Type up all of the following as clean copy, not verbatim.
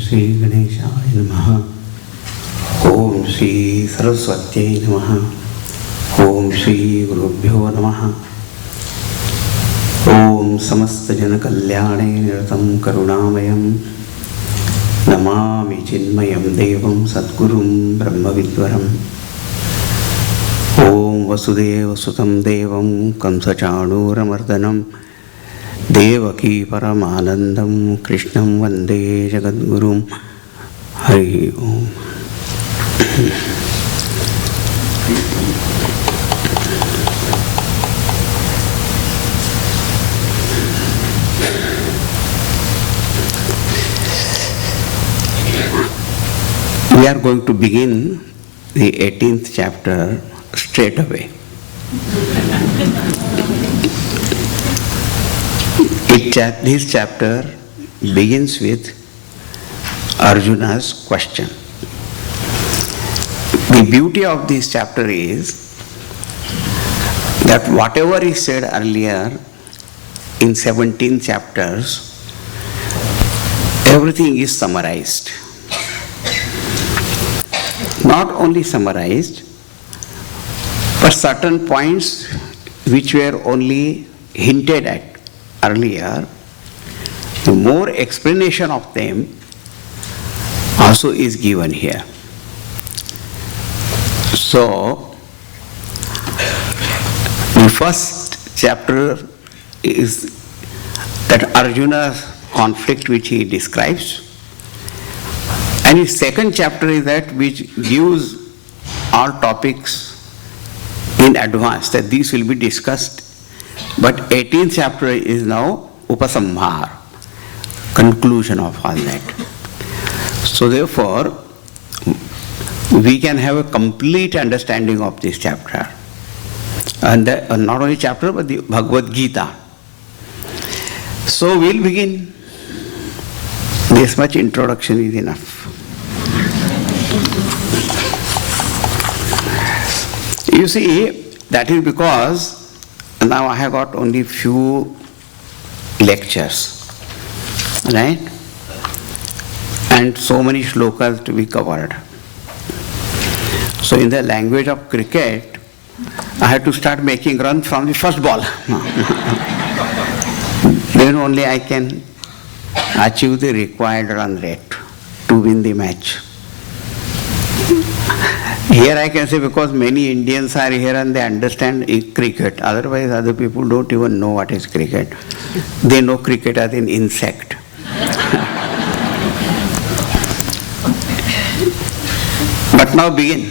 श्री गणेशाय नमः। ओम श्री सरस्वत्यै नमः। ओम श्री गुरुभ्यो नमः। ओम समस्त जन कल्याणे निरतं करुणामयं नमामि चिन्मयं देवं सद्गुरुं ब्रह्मविद्वरम्। ओम वसुदेवसुतं देवं कंसचाणूरमर्दनं देवकी परमानंदं कृष्णं वंदे जगद्गुरुं। हरि ओम। We are going to begin the 18th chapter straight away. This chapter begins with Arjuna's question. The beauty of this chapter is that whatever is said earlier in 17 chapters, everything is summarized. Not only summarized, but certain points which were only hinted at earlier, the more explanation of them also is given here. So, the first chapter is that Arjuna's conflict which he describes, and his second chapter is that which gives all topics in advance, that these will be discussed. But 18th chapter is now Upasamhar, conclusion of all that. So therefore, we can have a complete understanding of this chapter. And not only chapter, but the Bhagavad Gita. So we'll begin. This much introduction is enough. You see, that is because now I have got only few lectures, right? And so many shlokas to be covered. So in the language of cricket, I had to start making run from the first ball. Then only I can achieve the required run rate to win the match. Here I can say because many Indians are here and they understand cricket. Otherwise other people don't even know what is cricket. They know cricket as an insect. But now begin.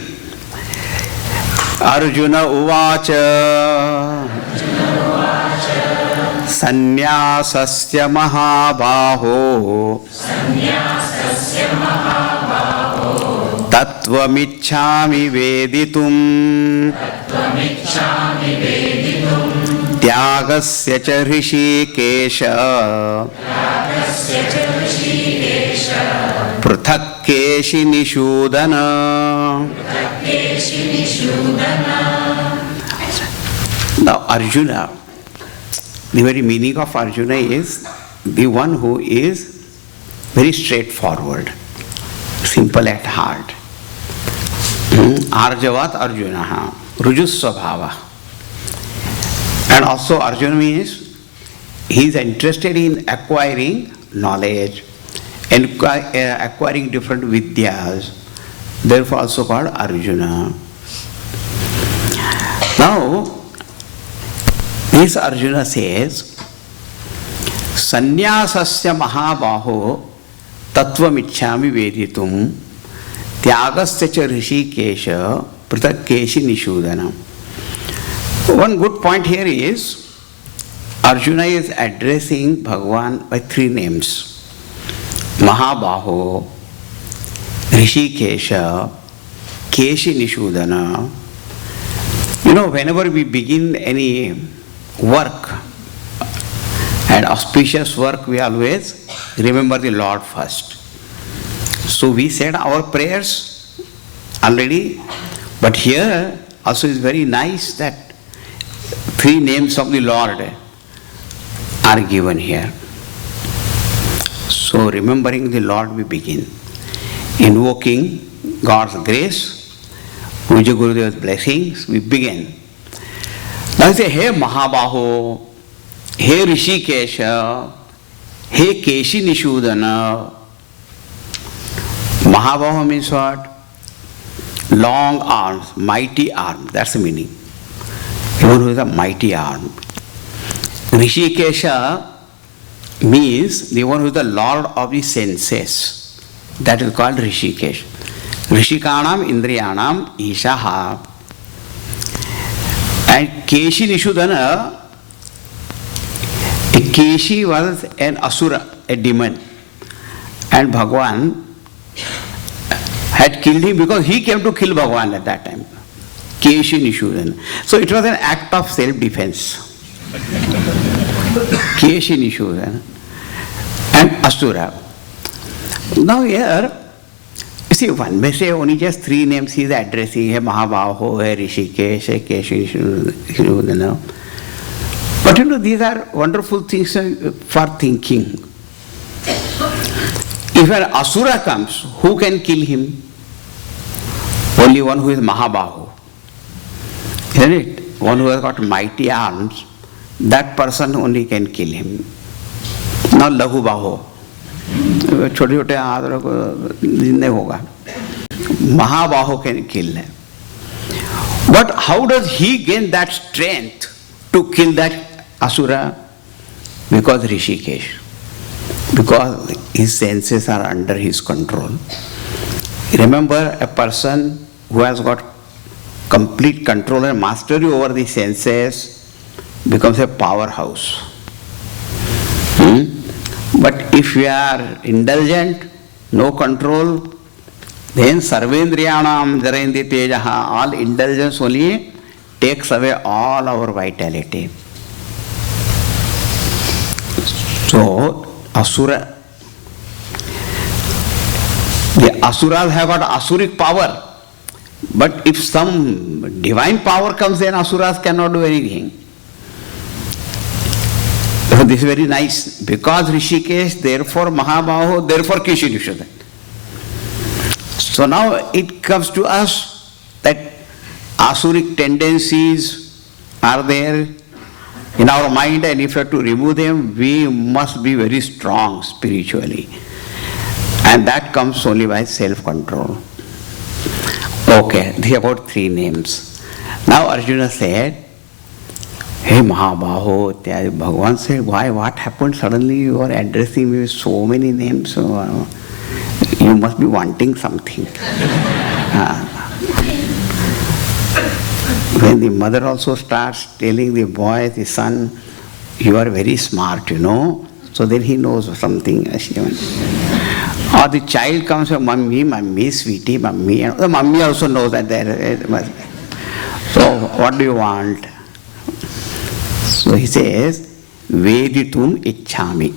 Arjuna uvacha sannyasasya mahabaho Tattvamichhami veditum Tyagasya cha Hrishikesha Pruthakeshi Nishudana. Now Arjuna, the very meaning of Arjuna is the one who is very straightforward, simple at heart. Arjavat Arjuna, Rujusvabhava. And also Arjuna means he is interested in acquiring knowledge and acquiring different vidyas. Therefore also called Arjuna. Now, this Arjuna says, Sannyasasya mahabaho tattvamichhami veditum Tyagasya cha Hrishikesha Pruthakeshi Nishudana. One good point here is Arjuna is addressing Bhagavan by three names: Mahabaho, Hrishikesha, Keshi Nishudana. You know, whenever we begin any work, and auspicious work, we always remember the Lord first. So we said our prayers already, but here also is very nice that three names of the Lord are given here. So remembering the Lord we begin. Invoking God's grace, Puja Gurudeva's blessings, we begin. Now you say, Hey Mahabaho, Hey Rishikesha, Hey Keshi Nishudana. Mahabaho means what? Long arms, mighty arms, that's the meaning. One who is a mighty arm. Rishikesha means the one who is the Lord of the senses. That is called Rishikesh. Rishikanam Indriyanam Ishaha. And Keshi Nishudana, Keshi was an asura, a demon. And Bhagwan had killed him because he came to kill Bhagwan at that time. Keshi Nishudana. So it was an act of self-defense. Keshi Nishudana and Asura. Now here, you see, one may say only just three names he is addressing, Hey Mahabaho, Hey Rishikesh, Hey Keshi Nishudana. But you know, these are wonderful things for thinking. If an Asura comes, who can kill him? Only one who is Mahabaho. Isn't it? One who has got mighty arms, that person only can kill him. Not Lahu Baho. छोटे छोटे हाथ को नहीं होगा. Mahabaho can kill him. But how does he gain that strength to kill that Asura? Because Rishikesh. Because his senses are under his control. Remember, a person who has got complete control and mastery over the senses becomes a powerhouse. But if you are indulgent, no control, then sarvendriyanam jarendi tejaha, all indulgence only takes away all our vitality. So, Asura, the Asuras have got Asuric power, but if some divine power comes, then Asuras cannot do anything. So this is very nice. Because Rishikesh, therefore Mahabaho, therefore Keshi Nishudana. So now it comes to us that Asuric tendencies are there in our mind, and if we have to remove them, we must be very strong spiritually. And that comes only by self-control. Okay, there are about three names. Now Arjuna said, Hey Mahabaho, Bhagavan said, why, what happened? Suddenly you are addressing me with so many names. You must be wanting something. When the mother also starts telling the boy, the son, you are very smart, you know. So then he knows something. Or the child comes and Mummy, Mummy, sweetie, Mummy. And the Mummy also knows that there must be. So what do you want? So he says, Veditum ichchami.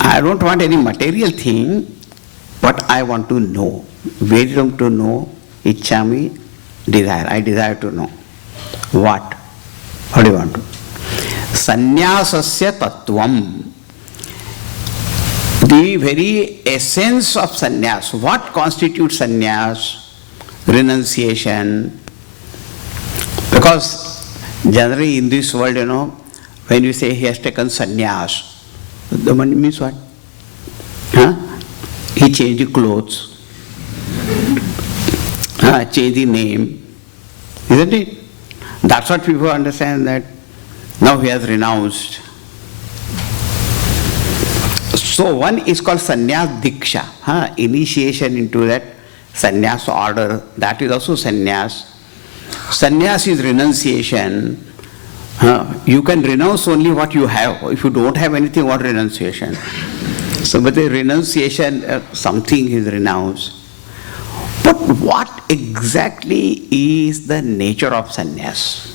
I don't want any material thing, but I want to know. Veditum, to know, ichchami, desire. I desire to know. What? What do you want to? Sannyasasya tattvam. The very essence of sannyas. What constitutes sannyas? Renunciation. Because generally in this world, you know, when you say he has taken sannyas, the money means what? He changed the clothes, changed the name, isn't it? That's what people understand, that now he has renounced. So one is called sannyas diksha, initiation into that sannyas order, that is also sannyas. Sannyas is renunciation. You can renounce only what you have. If you don't have anything, what renunciation? So, but the renunciation, something is renounced. But what exactly is the nature of sannyas?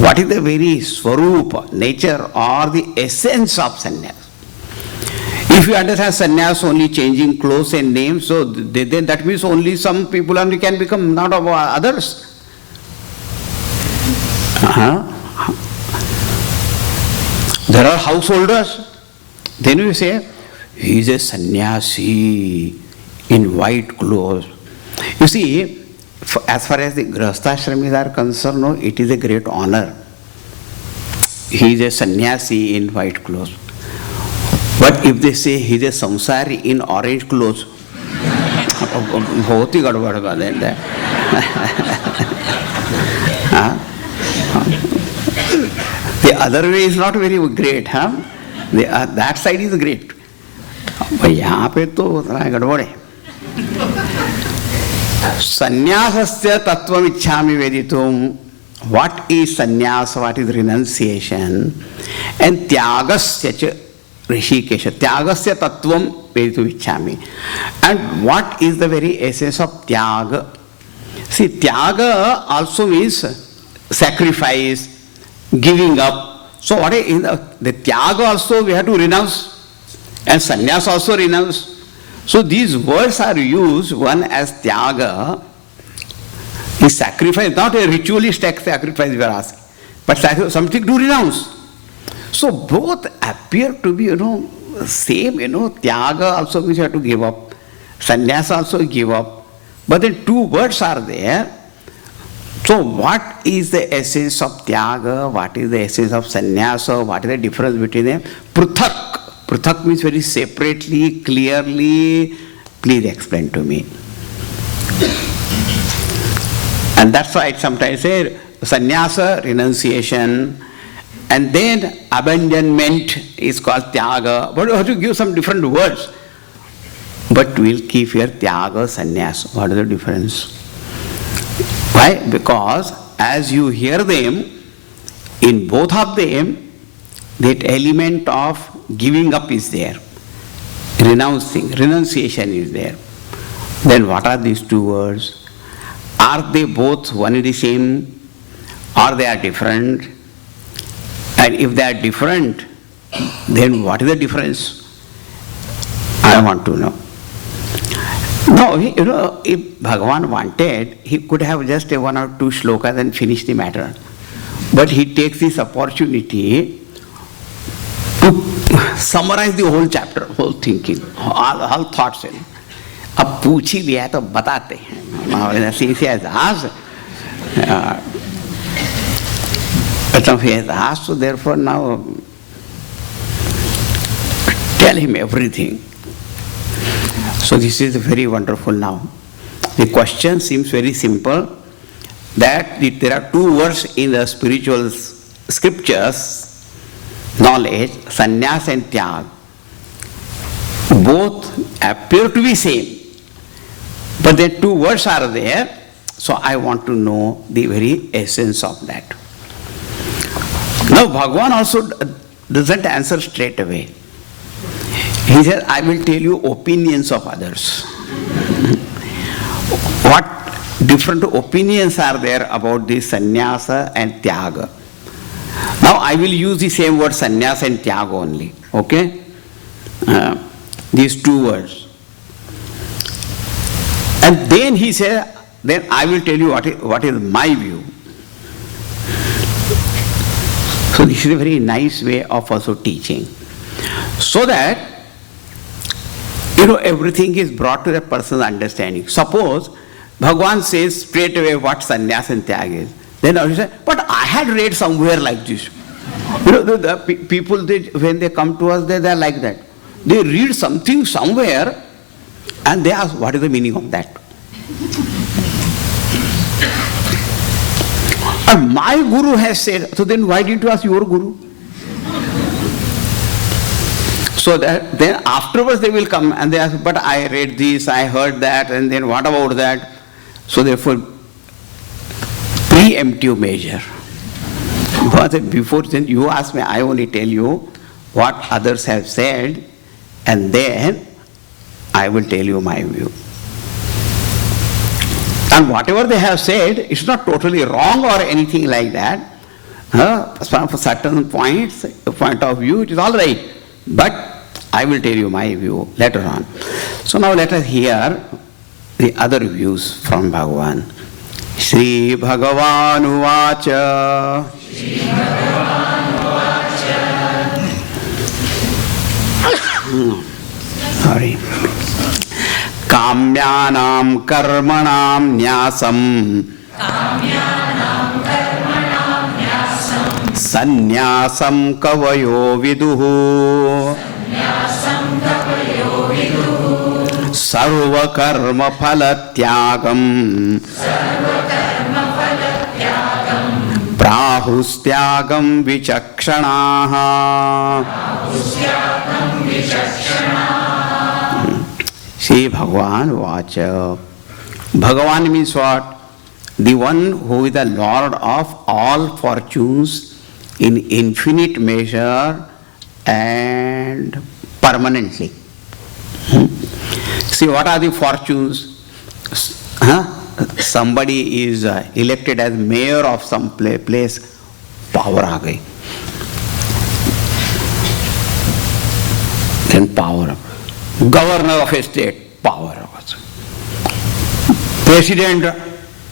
What is the very swarupa, nature or the essence of sannyas? If you understand sannyas only changing clothes and names, so then that means only some people only can become, not of others. There are householders. Then you say, he is a sannyasi in white clothes. You see, as far as the grihasthashramis are concerned, no, it is a great honor. He is a sannyasi in white clothes. But if they say he is a samsari in orange clothes, बहुत ही गड़बड़ कर देता है. The other way is not very great, huh? That side is great. यहाँ पे तो गड़बड़ है. Sannyasasya tattvam ichchami veditum. What is sannyas? What is renunciation? And tyagasya cha rishikesha. Tyagasya tattvam veditum ichchami. And what is the very essence of tyaga? See, tyaga also means sacrifice, giving up. So what is the tyaga also we have to renounce, and sannyas also renounce. So these words are used, one as tyaga, is sacrifice, not a ritualistic sacrifice we are asking, but something to renounce. So both appear to be, same, tyaga also means you have to give up, sannyas also give up, but then two words are there. So what is the essence of tyaga, what is the essence of sannyasa, what is the difference between them? Pruthak. Pruthak means very separately, clearly. Please explain to me. And that's why I sometimes say sannyasa, renunciation, and then abandonment is called tyaga. But you have to give some different words. But we'll keep here tyaga, sannyasa. What is the difference? Why? Because as you hear them, in both of them, that element of giving up is there, renunciation is there. Then what are these two words? Are they both one and the same, or they are different? And if they are different, then what is the difference? I want to know. No, if Bhagavan wanted, he could have just one or two shlokas and finished the matter. But he takes this opportunity to summarize the whole chapter, whole thinking, all thoughts. अब पूछ ही लिया है तो बताते हैं. Now since he has asked, he has asked, so therefore now tell him everything. So this is very wonderful now. The question seems very simple, that there are two words in the spiritual scriptures, knowledge, sannyas and tyag. Both appear to be same, but the two words are there, so I want to know the very essence of that. Now Bhagavan also doesn't answer straight away. He says, I will tell you opinions of others. What different opinions are there about this sannyasa and tyaga? Now I will use the same word sannyasa and tyaga only, okay? These two words. And then he said, then I will tell you what is my view. So this is a very nice way of also teaching. So that, everything is brought to the person's understanding. Suppose Bhagavan says straight away what sannyas and tyag is. Then I say, but I had read somewhere like this. The people, when they come to us, they are like that. They read something somewhere and they ask, what is the meaning of that? And my guru has said, so then why didn't you ask your guru? So that then afterwards they will come and they ask, but I read this, I heard that, and then what about that? So therefore, preemptive measure. But before then you ask me, I only tell you what others have said, and then I will tell you my view. And whatever they have said, it's not totally wrong or anything like that. For certain points, point of view, it is all right. But I will tell you my view later on. So now let us hear the other views from Bhagavan. Shri Bhagavan Uvacha. Sorry. Kamyanam karmanam nyasam sannyasam kavayo viduhu sarva karma phalatyagam prahustyagam vichakshanaha. See, Bhagavan Vacha. Bhagavan means what? The one who is the Lord of all fortunes in infinite measure and permanently. See, what are the fortunes? Somebody is elected as mayor of some place, power aa gayi. Then power. Governor of a state, power. President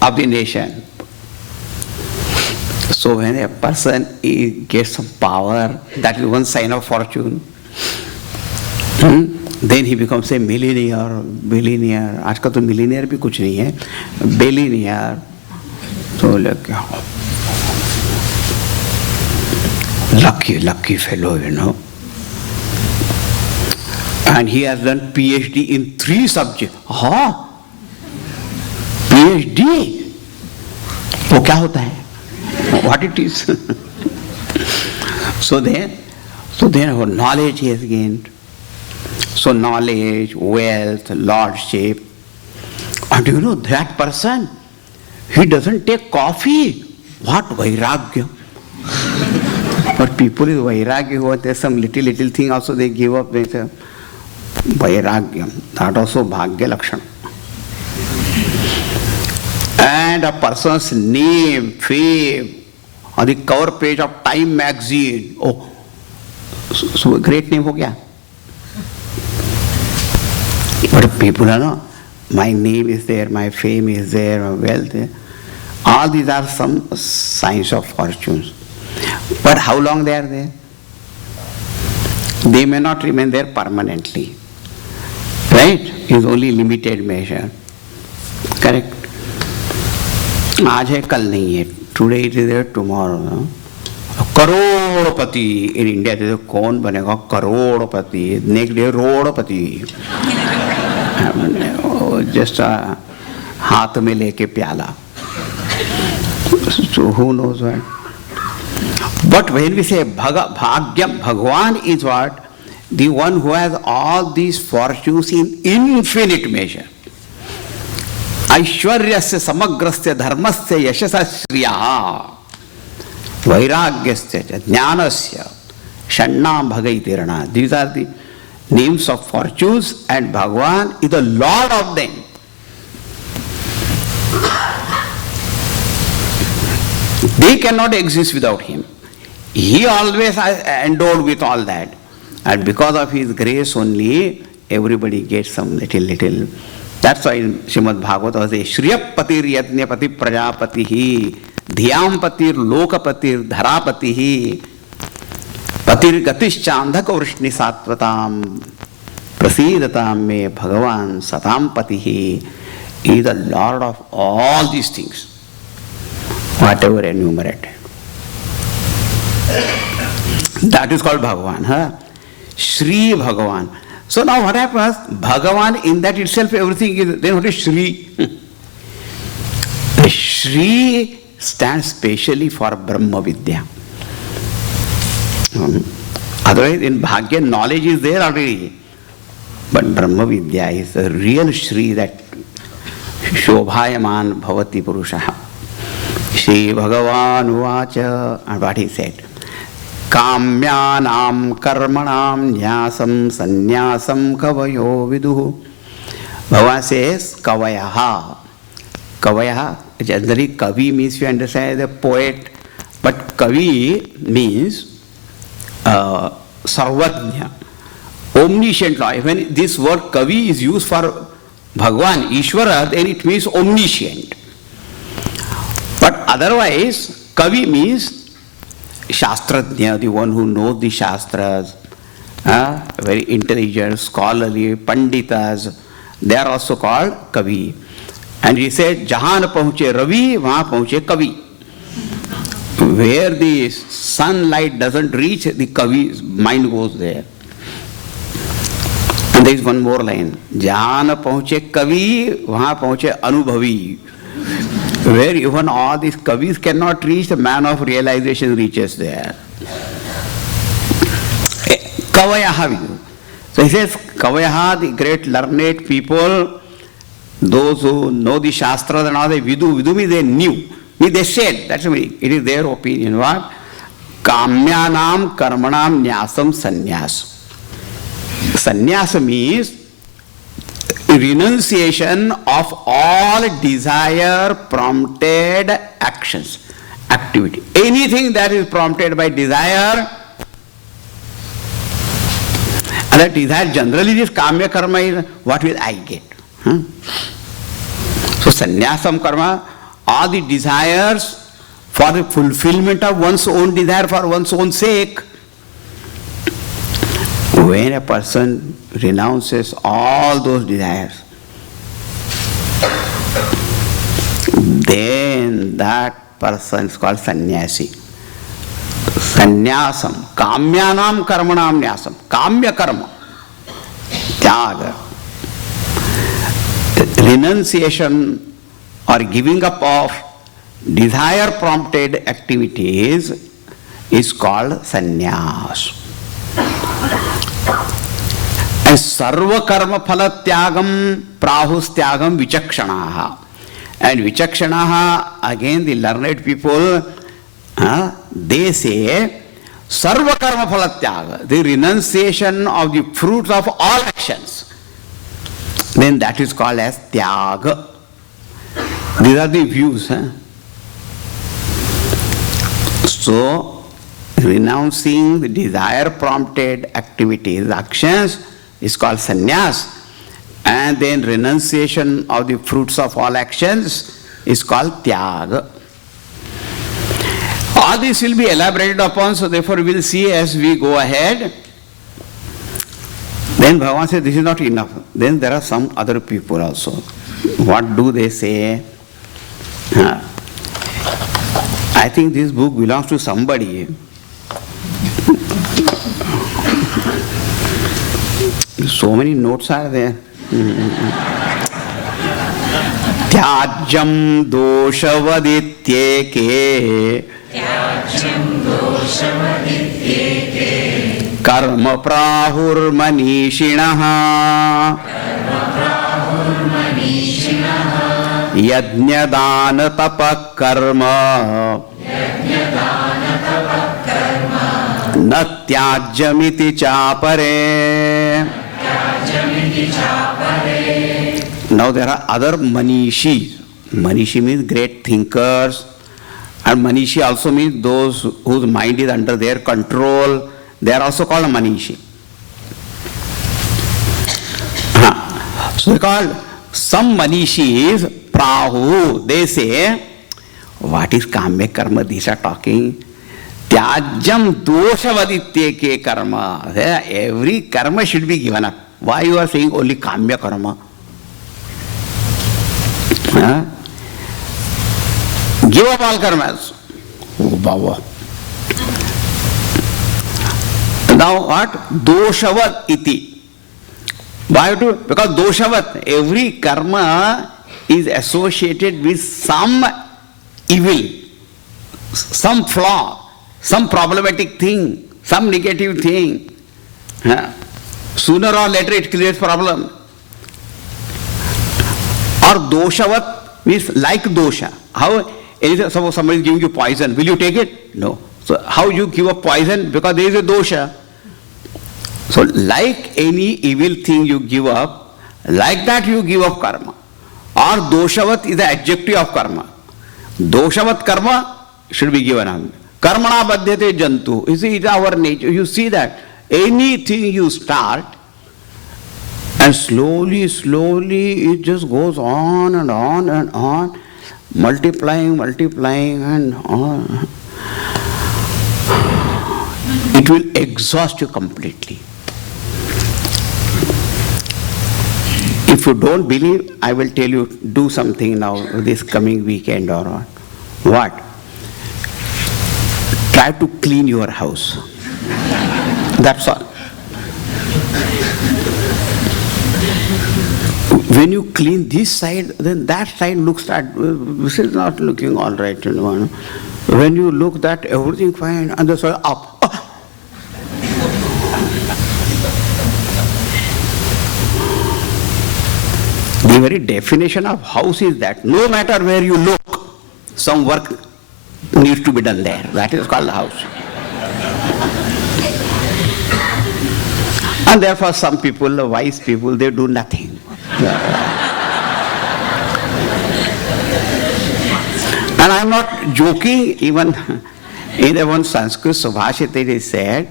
of the nation. So when a person gets some power, that is one sign of fortune. Then he becomes a millionaire, billionaire. आजकल तो millionaire भी कुछ नहीं है, billionaire. So like, lucky fellow, you know. And he has done PhD in 3 subjects. PhD? वो क्या होता है? What it is? So then our knowledge he has gained. So knowledge, wealth, lordship. And you know that person, he doesn't take coffee. What vairagya? But people is vairagya who there's some little thing also they give up. They say vairagya. That also bhagya lakshana. And a person's name, fame, on the cover page of Time magazine. Oh, so a great name ho gaya. But people know, my name is there, my fame is there, my wealth. All these are some signs of fortunes. But how long they are there? They may not remain there permanently. Right? It's only limited measure. Correct? आज है कल नहीं है. Today it is there, tomorrow. No? Crorepati in India तो कौन बनेगा करोड़पति? Next day रोड़पति. Just हाथ में लेके प्याला. So who knows what? But when we say Bhagyam, Bhagavan is what? The one who has all these fortunes in infinite measure. Aishwaryasya samagrasya dharmasya yashasa shriyaha vairagyasya jnanasya shannam bhagaitirana. These are the names of fortunes, and Bhagavan is the Lord of them. They cannot exist without him. He always endowed with all that. And because of his grace only, everybody gets some little. That's why in Srimad Bhagavata says, Shriyap patir yajnapati prajapatihi, dhyam patir lokapatir dharapatihi, patir gatischandhaka vrishni satvatam, prasidatam me Bhagavan satam patihi. He is the Lord of all these things, whatever enumerated. That is called Bhagavan. Huh? Shri Bhagavan. So now what happens? Bhagavan, in that itself everything is, then what is Shri? The Shri stands specially for Brahma Vidya. Otherwise in Bhagya knowledge is there already. But Brahma Vidya is the real Shri, that Shobhayaman Bhavati Purushaha. Shri Bhagavan Vacha. And what he said? Kamyanam karmanam nyasam sannyasam kavayo viduhu. Bhagavan says kavayaha. Kavayaha, generally kavi means, you understand, the poet, but kavi means sarvajna, omniscient. When this word kavi is used for Bhagavan, Ishvara, then it means omniscient. But otherwise, kavi means Shastrajna, the one who knows the Shastras, very intelligent, scholarly, panditas, they are also called kavi. And he said, jahan pahunche Ravi, wahan pahunche kavi. Where the sunlight doesn't reach, the kavi's mind goes there. And there is one more line, jahan pahunche kavi, wahan pahunche anubhavi. Where even all these kavis cannot reach, the man of realization reaches there. Kavayaha. So he says, Kavayaha, the great learned people, those who know the Shastras and all, they vidu means they knew. Means they said, that's meaning. It is their opinion. What? Kamyanam karmanam nyasam sannyas. Sannyasa means renunciation of all desire prompted actions, activity. Anything that is prompted by desire, and that desire generally this kamya karma is what will I get. So sannyasam karma, all the desires for the fulfillment of one's own desire for one's own sake. When a person renounces all those desires, then that person is called sannyasi. Sannyasam, kamyanam karmanam nyasam, kamya karma, tyaga. Renunciation or giving up of desire prompted activities is called sannyas. And sarva karma phala tyagam prahus tyagam vichakshanaha. And vichakshanaha, again the learned people, they say sarva karma phala tyaga, the renunciation of the fruits of all actions. Then that is called as tyaga. These are the views. So, renouncing the desire prompted activities, actions, is called sannyas, and then renunciation of the fruits of all actions is called tyaga. All this will be elaborated upon, so therefore we will see as we go ahead. Then Bhagavan says this is not enough. Then there are some other people also. What do they say? I think this book belongs to somebody. So many notes are there. Tyajam doshavadityeke karma prahur manishinaha yajna dana tapak karma natyajamiti chapare. Now there are other manishis. Manishi means great thinkers, and manishi also means those whose mind is under their control. They are also called manishi. So they called some manishis prahu. They say, what is kamya karma? These are talking. Tyajam doshavadityeke karma. Every karma should be given up. Why you are saying only kamya karma? Give up all karmas. Oh, Baba. Now what? Doshavat iti. Why do? Because doshavat, every karma is associated with some evil, some flaw, some problematic thing, some negative thing. Sooner or later it creates problem. Or doshavat means like dosha. How? Suppose somebody is giving you poison, will you take it? No. So how you give up poison? Because there is a dosha. So like any evil thing you give up, like that you give up karma. Or doshavat is the adjective of karma. Doshavat karma should be given up. Karmana badhyate jantu. You see, it's our nature. You see that anything you start, and slowly it just goes on and on and on, multiplying and on. It will exhaust you completely. If you don't believe, I will tell you, do something now this coming weekend or what? Try to clean your house. That's all. When you clean this side, then that side looks at, this is not looking all right, you know. When you look that everything fine, and the side up. The very definition of house is that no matter where you look, some work needs to be done there. That is called house. And therefore some people, wise people, they do nothing. And I'm not joking, even in the one Sanskrit Subhashit it is said,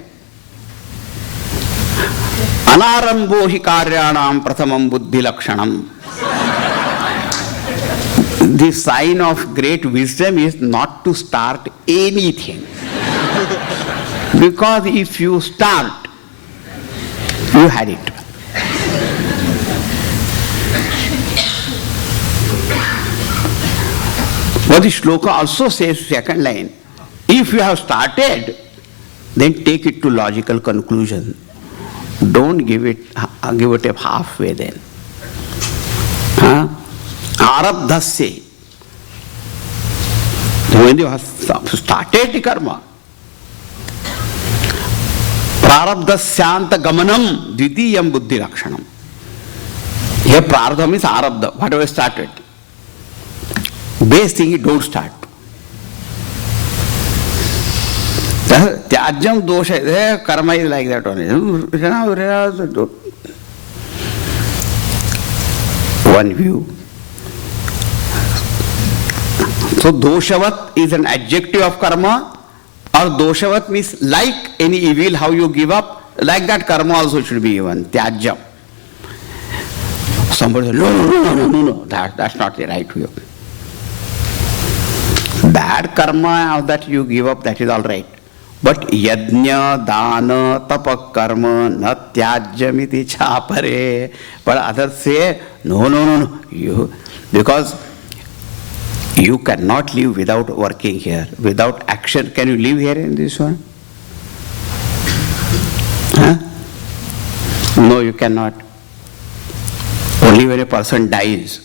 Anarambo hi karyanam prathamam buddhi lakshanam. The sign of great wisdom is not to start anything. Because if you start, you had it. But the shloka also says, second line, if you have started, then take it to logical conclusion. Don't give it up halfway then. Arabdhasya. When you have started the karma, prarabdhasyanta gamanam dvitiyam buddhi lakshanam. Here prarabdha means arabdha, whatever started. Base thing is don't start. Tyajam dosha, karma is like that only. One view. So doshavat is an adjective of karma, or doshavat means like any evil, how you give up, like that karma also should be given. Tyajam. Somebody says, no, that's not the right view. Bad karma that you give up, that is all right. But yajna, dana, tapa karma, na tyajamiti chapare. But others say, no. Because you cannot live without working here, without action. Can you live here in this one? Huh? No, you cannot. Only when a person dies.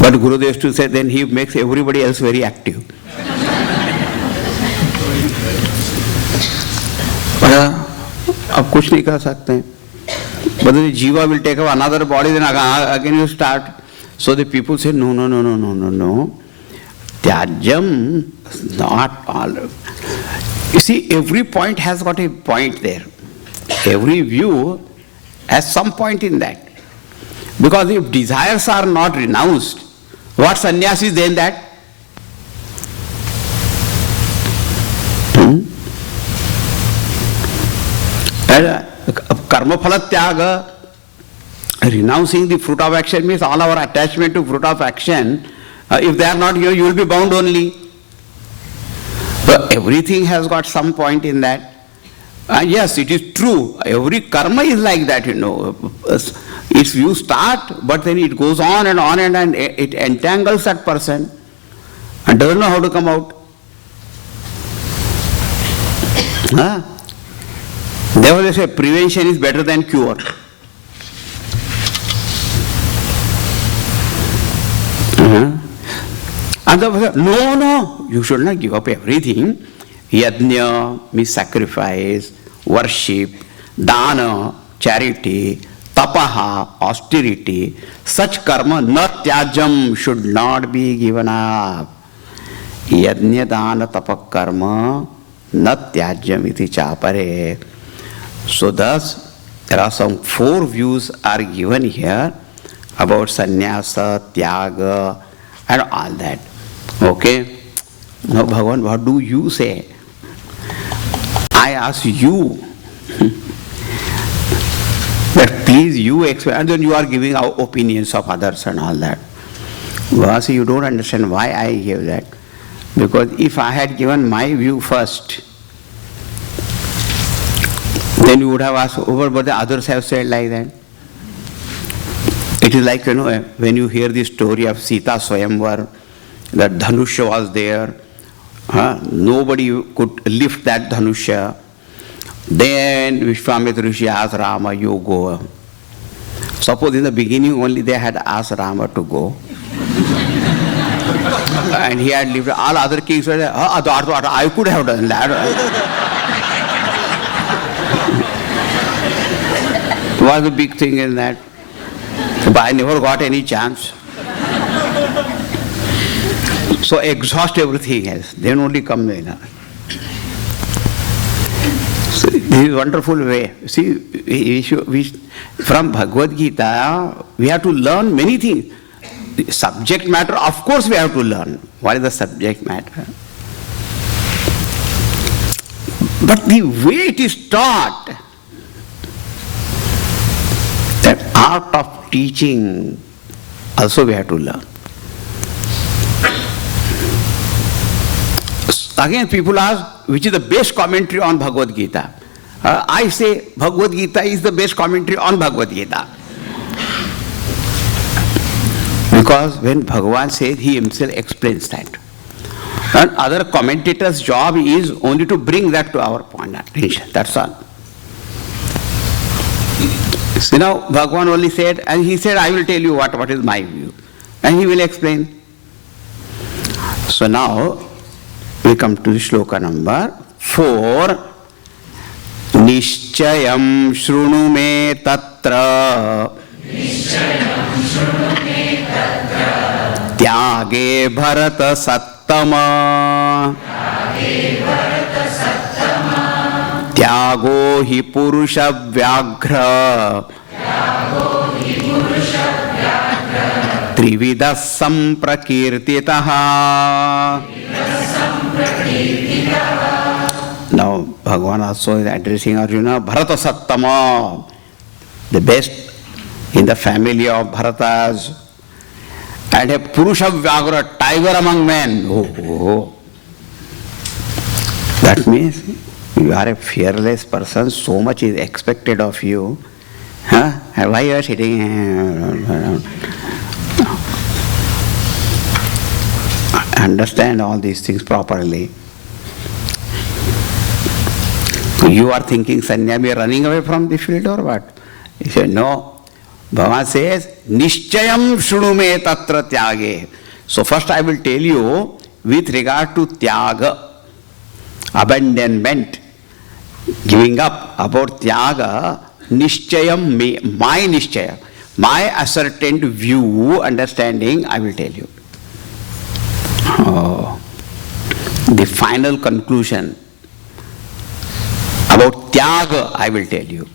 But Gurudev used to say, then he makes everybody else very active. अब कुछ नहीं कर सकते. But the jiva will take up another body, then again you start. So the people say, no. Tyajam, not all. You see, every point has got a point there. Every view has some point in that. Because if desires are not renounced, what sannyas is then that? Karma phala tyaga, renouncing the fruit of action means all our attachment to fruit of action. If they are not here, you will be bound only. But everything has got some point in that. Yes, it is true. Every karma is like that, you know. It's you start, but then it goes on and it entangles that person and doesn't know how to come out. Therefore they say prevention is better than cure. And the no, you should not give up everything. Yajna means sacrifice, worship, dana, charity, tapaha, austerity. Such karma, na tyajam, should not be given up. Yajna, dana, tapa karma, na tyajam iti chapare. So thus, there are some 4 views are given here about sannyasa, tyaga, and all that. Okay? Now, Bhagavan, what do you say? I ask you that please you explain, and then you are giving out opinions of others and all that. Bhagavan, you don't understand why I gave that. Because if I had given my view first, then you would have asked, but the others have said like that. It is like, when you hear the story of Sita Swayamvar, that Dhanusha was there, nobody could lift that Dhanusha. Then Vishwamitra Rishi asked Rama, you go. Suppose in the beginning only they had asked Rama to go. And he had lifted, all other kings said, I could have done that. Was a big thing in that. But I never got any chance. So exhaust everything else, then only come in. So this is wonderful way. See, from Bhagavad Gita, we have to learn many things. The subject matter, of course we have to learn. What is the subject matter? But the way it is taught, that art of teaching, also we have to learn. Again, people ask, which is the best commentary on Bhagavad Gita? I say, Bhagavad Gita is the best commentary on Bhagavad Gita. Because when Bhagavan says, he himself explains that. And other commentators' job is only to bring that to our point of attention. That's all. So now, Bhagavan only said, and he said, I will tell you what is my view. And he will explain. So now, we come to shloka number 4. Nishchayam shrunu me tatra tyage bharata sattama tyago hi purusha vyaghra trivida samprakirtitaha. Now, Bhagavan also is addressing Arjuna, Bharata Sattama, the best in the family of Bharatas, and a Purusha Vyagra, tiger among men. Oh. That means you are a fearless person, so much is expected of you. And why you are sitting? Understand all these things properly. You are thinking Sanyami running away from the field or what? He said, no. Bhagavan says, Nishchayam shruну me tatra tyage. So first I will tell you with regard to tyaga, abandonment, giving up. About tyaga, nishchayam, my nishchaya, my ascertained view, understanding, I will tell you. The final conclusion about tyaga, I will tell you.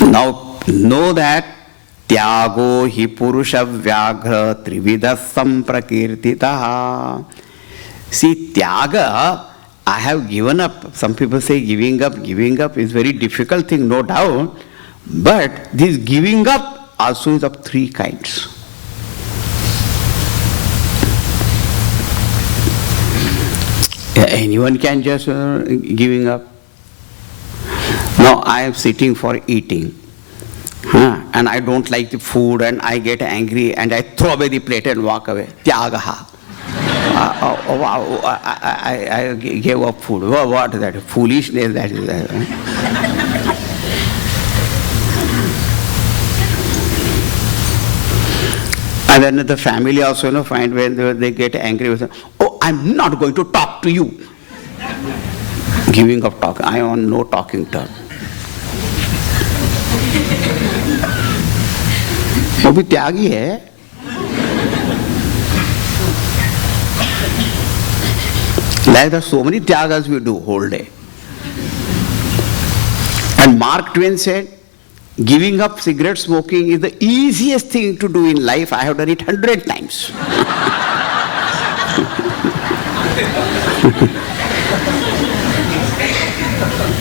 Now, know that tyago hi purusha vyaghra trivida samprakirtitaha. See, tyaga, I have given up. Some people say giving up is very difficult thing, no doubt. But this giving up also is of 3 kinds. Anyone can just giving up. Now I am sitting for eating, and I don't like the food, and I get angry, and I throw away the plate and walk away. Tyagaha. I gave up food. What is that? Foolishness that is that. And then the family also find when they get angry with, oh, I'm not going to talk to you. Giving up talking. I am on no talking term. वो भी त्यागी है. Like there are so many tyagas we do whole day. And Mark Twain said, giving up cigarette smoking is the easiest thing to do in life. I have done it 100 times.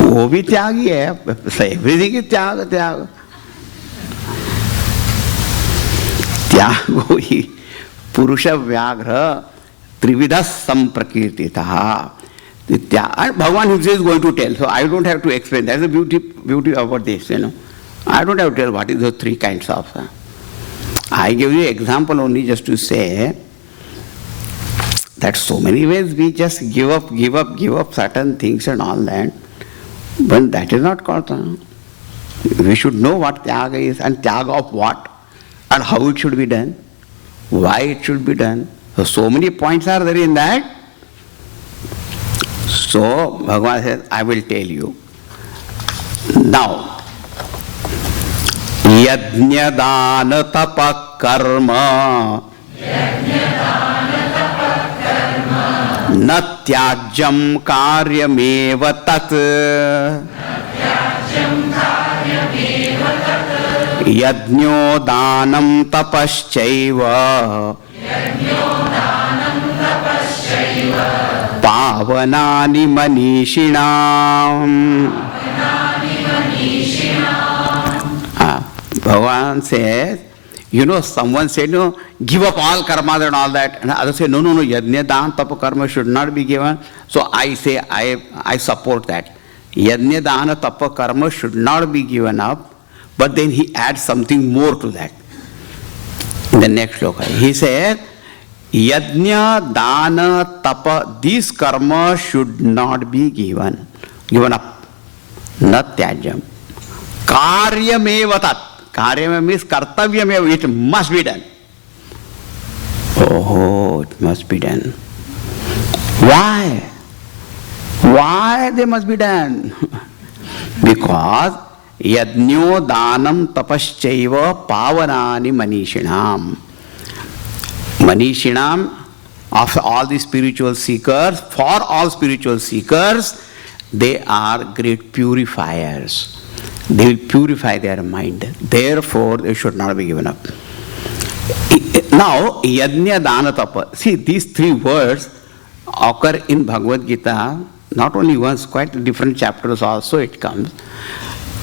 वो भी त्यागी है. Everything is त्याग. त्यागो ही पुरुष व्याघ्र त्रिविध संप्रकीर्तितः. And Bhagavan himself is going to tell, so I don't have to explain. That's the beauty about this, I don't have to tell what is those three kinds of. I give you example only just to say that so many ways we just give up certain things and all that. But that is not called. We should know what tyaga is and tyaga of what and how it should be done, why it should be done. So many points are there in that. So Bhagavan says, I will tell you. Now, yajna dana tapa karma na tyajam karyameva tat yajno danam tapaschaiva pavanani manishinam. Bhagavan says, someone said, give up all karma and all that. And others say, no, yajna dana tapa karma should not be given. So I say, I support that. Yajna dana tapa karma should not be given up. But then he adds something more to that. In the next sloka, he says, yajna dana tapa, these karma should not be given up. Not tyajam. Karyameva tat. Karyameva means kartavyameva, it must be done. Oh, it must be done. Why? Why they must be done? Because yajno danam tapaschaiva pavanani manishinam. Manishinam, of all the spiritual seekers, for all spiritual seekers, they are great purifiers. They will purify their mind. Therefore, they should not be given up. Now, yajna dana tapa. See, these three words occur in Bhagavad Gita, not only once, quite different chapters also it comes.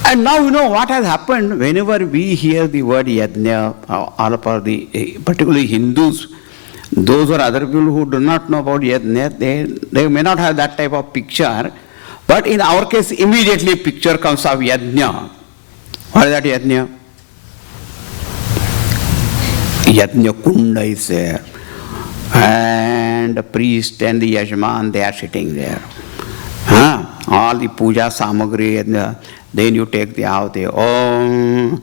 And now what has happened whenever we hear the word yajna, all of the, particularly Hindus, those or other people who do not know about yajna, they may not have that type of picture. But in our case, immediately picture comes of yajna. What is that yajna? Yajna kunda is there. And the priest and the yajman, they are sitting there. All the puja samagri, and then you take the ahuti, om,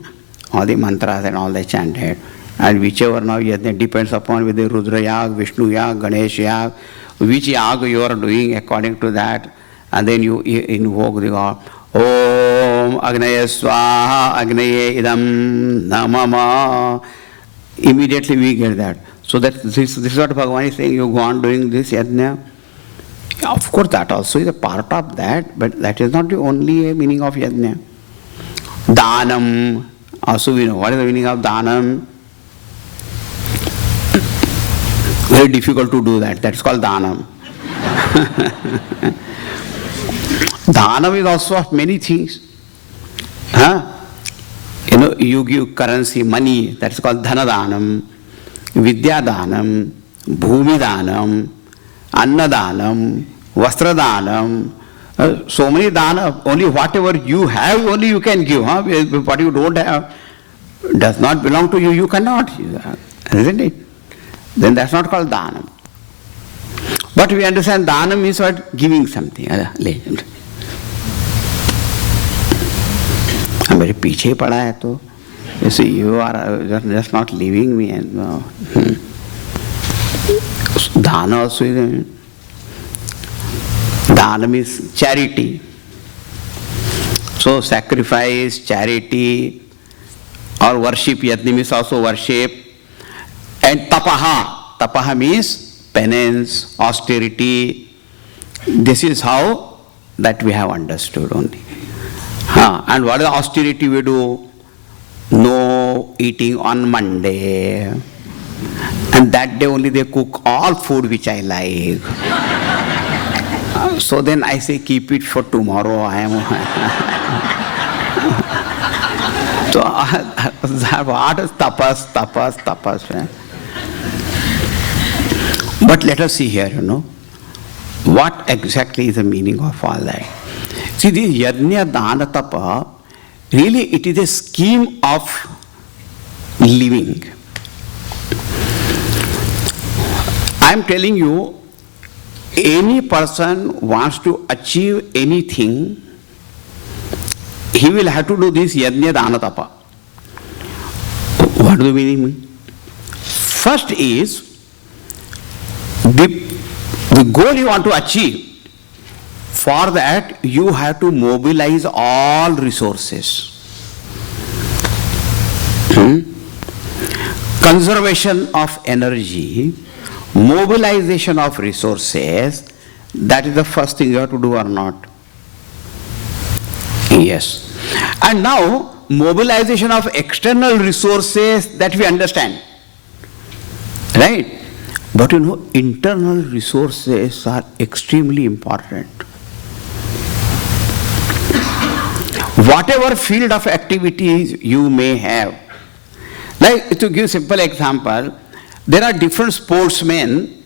all the mantras and all they chanted. And whichever now yajna depends upon whether Rudra Yag, Vishnu Yag, Ganesh Yag, which Yag you are doing according to that. And then you invoke the God. Om Agnaya Swaha Agnaye Idam Namama. Immediately we get that. So that this is what Bhagavan is saying, you go on doing this yajna. Of course, that also is a part of that, but that is not the only meaning of yajna. Danam. Also we know. What is the meaning of danam? Very difficult to do that. That's called danam. Dhanam is also of many things. You give currency, money, that's called dhanadhanam, vidyadhanam, bhumidhanam, annadhanam, vastradhanam. So many dhana, only whatever you have, only you can give. What you don't have does not belong to you, you cannot. Isn't it? Then that's not called dhanam. But we understand dhanam means what? Giving something. मेरे पीछे पड़ा है तो जैसे you are just not leaving me and दान also is दान means charity. So sacrifice, charity or worship, yajna means also worship. And tapaha means penance, austerity. This is how that we have understood only. And what is the austerity we do? No eating on Monday. And that day only they cook all food which I like. So then I say, keep it for tomorrow. So what is tapas? But let us see here, what exactly is the meaning of all that. See, this yajna dana tapa, really it is a scheme of living. I am telling you, any person wants to achieve anything, he will have to do this yajna dana tapa. What do we mean? First is the goal you want to achieve. For that, you have to mobilize all resources. Conservation of energy, mobilization of resources, that is the first thing you have to do or not? Yes. And now, mobilization of external resources, that we understand. Right? But you know, internal resources are extremely important. Whatever field of activities you may have, like to give simple example, there are different sportsmen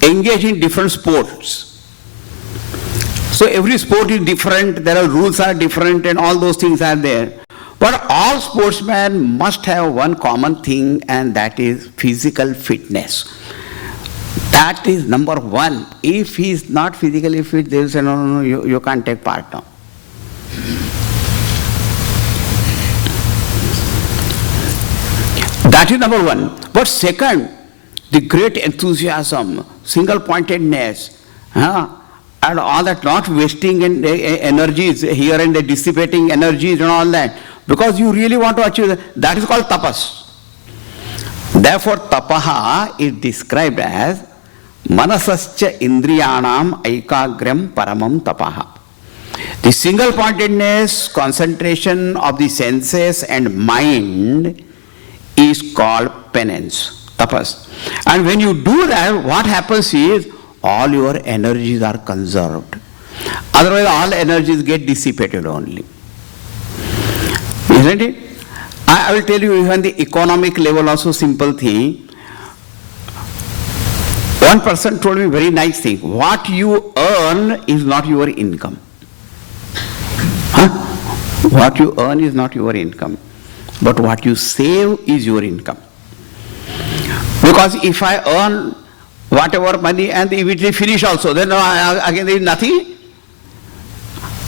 engaged in different sports. So every sport is different, there are rules are different and all those things are there. But all sportsmen must have one common thing, and that is physical fitness. That is number one. If he is not physically fit, they will say, no, you can't take part now. That is number one. But second, the great enthusiasm, single-pointedness, and all that, not wasting energies here and there, dissipating energies and all that, because you really want to achieve that is called tapas. Therefore, tapaha is described as manasascha indriyanam aikagram paramam tapaha. The single-pointedness, concentration of the senses and mind is called penance, tapas. And when you do that, what happens is all your energies are conserved. Otherwise, all energies get dissipated only. Isn't it? I will tell you even the economic level also simple thing. One person told me very nice thing. What you earn is not your income. What you earn is not your income. But what you save is your income. Because if I earn whatever money and if it finish also, then again there is nothing.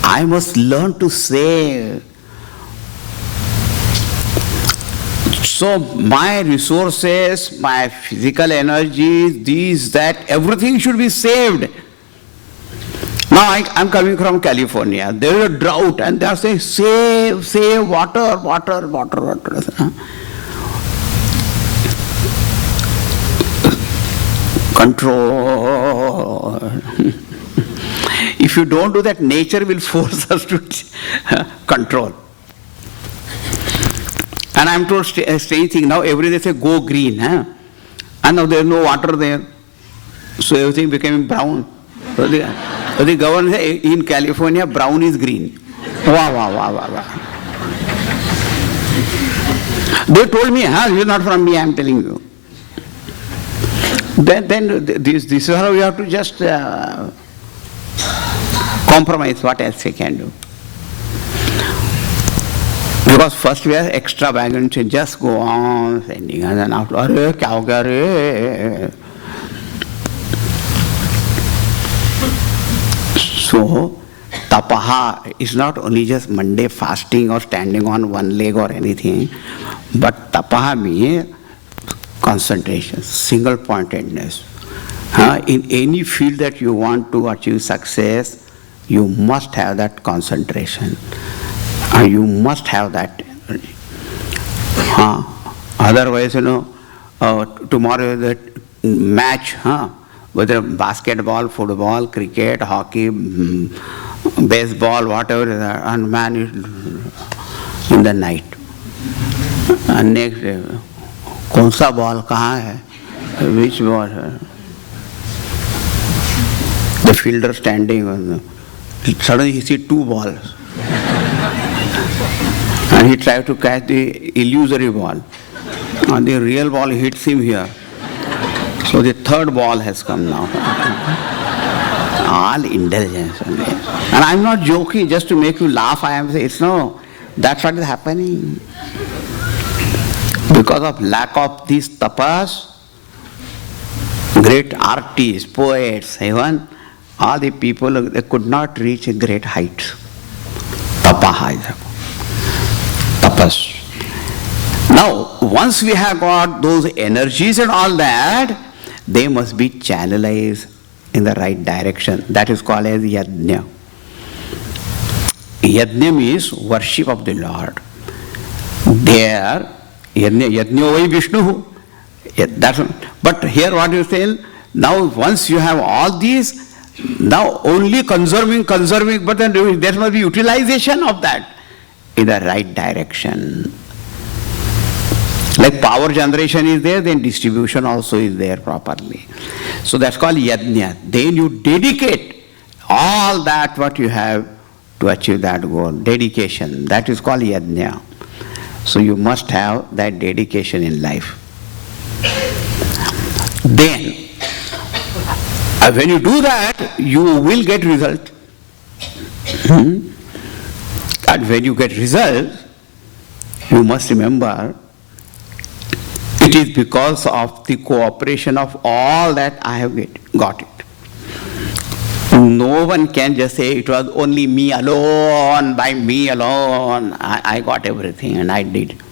I must learn to save. So my resources, my physical energies, these, that, everything should be saved. Now I'm coming from California. There is a drought and they are saying, save water. Control. If you don't do that, nature will force us to control. And I'm told strange thing, now every day they say go green. And now there is no water there. So everything became brown. So the government says in California brown is green. Wow. They told me, this is not from me, I'm telling you. Then this is how we have to just compromise, what else we can do. Because first we are extravagant, just go on sending, and then after, kya ho gaya re? So, tapaha is not only just Monday fasting or standing on one leg or anything, but tapaha means concentration, single-pointedness. In any field that you want to achieve success, you must have that concentration. You must have that. Otherwise, tomorrow that match, whether basketball, football, cricket, hockey, baseball, whatever, and man is in the night. And next day, कौन सा ball कहाँ है? Which ball? The fielder standing, suddenly he sees two balls. And he tried to catch the illusory ball. And the real ball hits him here. So the third ball has come now. All indulgence. And I'm not joking just to make you laugh. I am saying, it's no. That's what is happening. Because of lack of this tapas, great artists, poets, even all the people, they could not reach a great height. Tapas. Now, once we have got those energies and all that, they must be channelized in the right direction. That is called as yajna. Yajna means worship of the Lord. There, yajna vai Vishnu. But here what you say, now once you have all these, now only conserving, but then there must be utilization of that in the right direction. Like power generation is there, then distribution also is there properly. So that's called yajna. Then you dedicate all that what you have to achieve that goal. Dedication, that is called yajna. So you must have that dedication in life. Then, when you do that, you will get result. And when you get result, you must remember, it is because of the cooperation of all that I have got it. No one can just say it was only me alone, by me alone, I got everything and I did.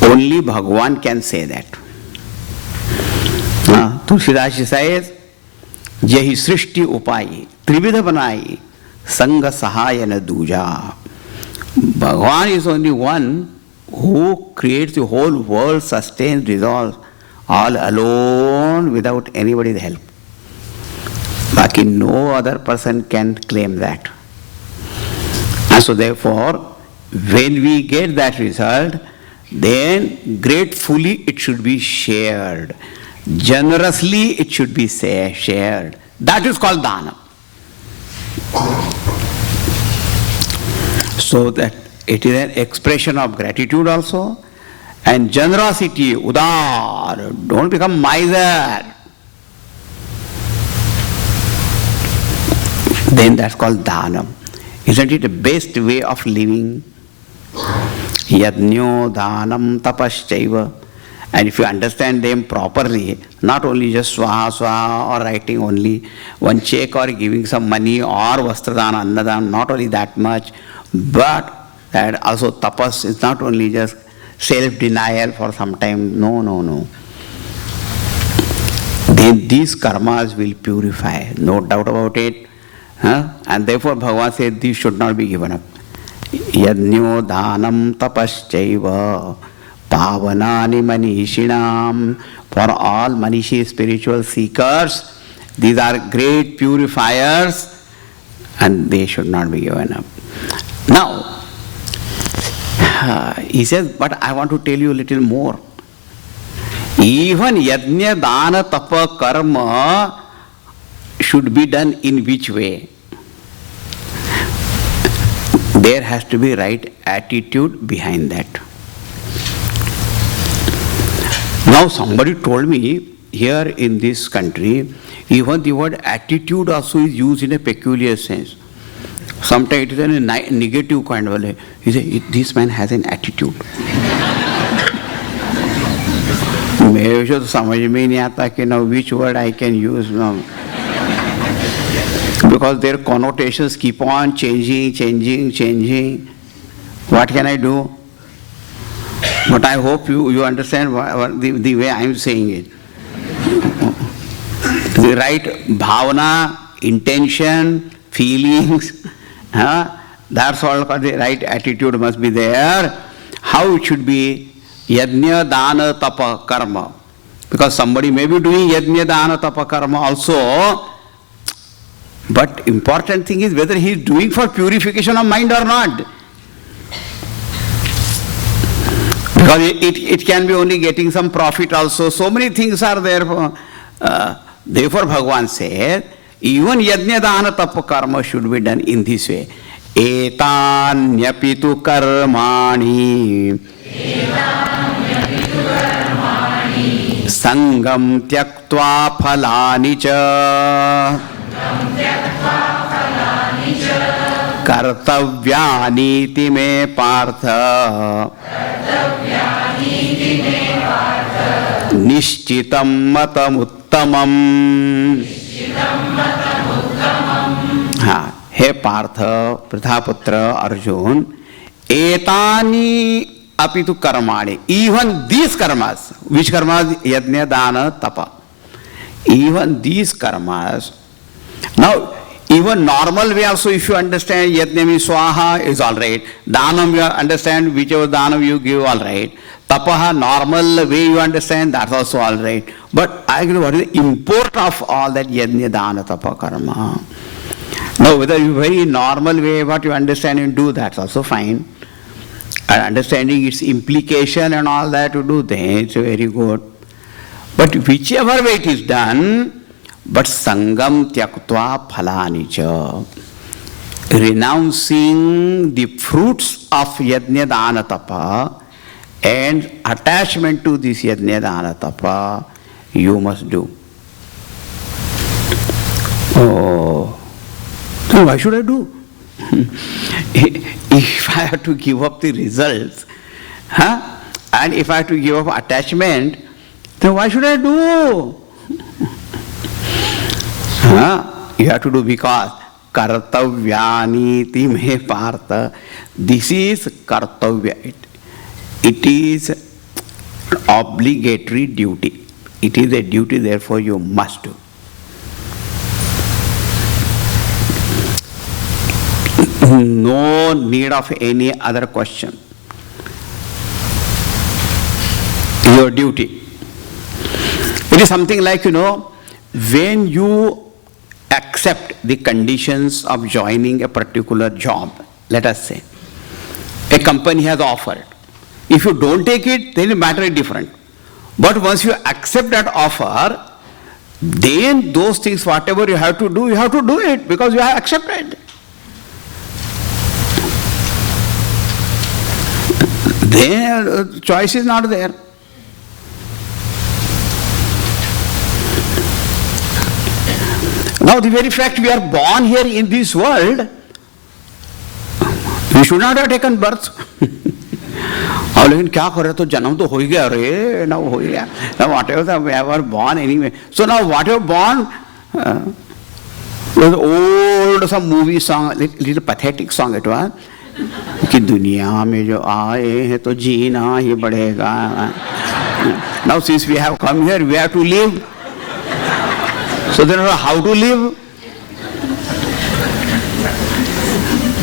Only Bhagavan can say that. Tulsidas says, Jahi Srishti Upai, Trividha Banai, Sangha Sahayana Duja. Bhagavan is only one who creates the whole world, sustains, resolves, all alone without anybody's help. Baki no other person can claim that. And so therefore, when we get that result, then gratefully it should be shared. Generously it should be shared. That is called dana. So that it is an expression of gratitude also, and generosity, udar, don't become miser. Then that's called dana. Isn't it the best way of living? Yajnyo danam tapaschaiva. And if you understand them properly, not only just swaha swaha or writing only one check or giving some money or vastradana, annadana, not only that much, but that also tapas is not only just self-denial for some time. No. Then these karmas will purify, no doubt about it. And therefore Bhagavan said these should not be given up. Yajnyo danam tapaschaiva pavanani manishinam. For all manishi spiritual seekers, these are great purifiers and they should not be given up. Now, he says, but I want to tell you a little more. Even yajna dana tapa karma should be done in which way? There has to be right attitude behind that. Now somebody told me, here in this country, even the word attitude also is used in a peculiar sense. Sometimes it is in a negative kind of way. You say, this man has an attitude. मेरे को तो समझ में ही नहीं आता कि now which word I can use now. Because their connotations keep on changing. What can I do? But I hope you understand the way I am saying it. The right bhavana, intention, feelings, that's all. The right attitude must be there. How it should be? Yajna dana tapa karma. Because somebody may be doing yajna dana tapa karma also, but important thing is whether he is doing for purification of mind or not. Because it can be only getting some profit also. So many things are there. Therefore Bhagavan said, even yajna dana tapa karma should be done in this way. Etanyapitu karmani sangam tyaktva phalani cha कर्तव्यानीति मे पार्थ निश्चितं मतमुत्तमम्। हाँ, हे पार्थ, प्रथापुत्र अर्जुन, एतानि अपि तु कर्माणि, even these karmas, which karmas? Yajna, dana, tapa. Even these karmas. Now, even normal way also, if you understand yajna means swaha, is all right. Danam, you understand whichever danam you give, all right. Tapaha, normal way you understand, that's also all right. But I agree, what is the import of all that yajna, dana, tapa, karma? Now, whether you very normal way, what you understand and do, that's also fine. And understanding its implication and all that to do, then it's very good. But whichever way it is done, but sangam tyaktva phalani cha, renouncing the fruits of yajna dana tapa and attachment to this yajna dana tapa, you must do. Oh, so why should I do? If I have to give up the results, and if I have to give up attachment, then why should I do? You have to do because kartavyani me partha. This is kartavya. It is an obligatory duty. It is a duty, therefore you must do. No need of any other question. Your duty. It is something like, when you accept the conditions of joining a particular job, let us say, a company has offered. If you don't take it, then the matter is different. But once you accept that offer, then those things, whatever you have to do it because you have accepted. Then choice is not there. Now the very fact we are born here in this world, we should not have taken birth. और लेकिन क्या करे तो जन्म तो हो ही गया रे, now हो ही गया. Now whatever we were born anyway. So now whatever born, was old some movie song, little pathetic song it was. कि दुनिया में जो आए हैं तो जीना ही पड़ेगा. Now since we have come here, we have to live. So then how to live?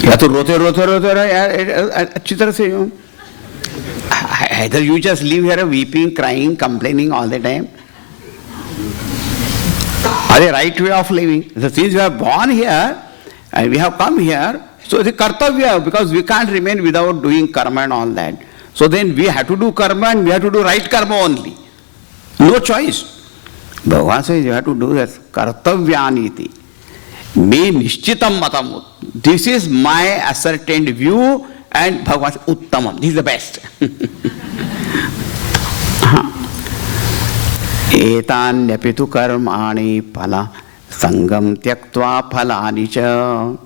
या तो रोते रहे अच्छी तरह से. Either you just live here weeping, crying, complaining all the time. Are the right way of living? So since we are born here and we have come here, so the kartavya, because we can't remain without doing karma and all that. So then we have to do karma and we have to do right karma only. No choice. Bhagavan says you have to do that. Kartavyaniti. Me nishchitam matam. This is my ascertained view and Bhagavan says uttamam. This is the best. Etanyapitu karmani phala sangam tyaktva phalani cha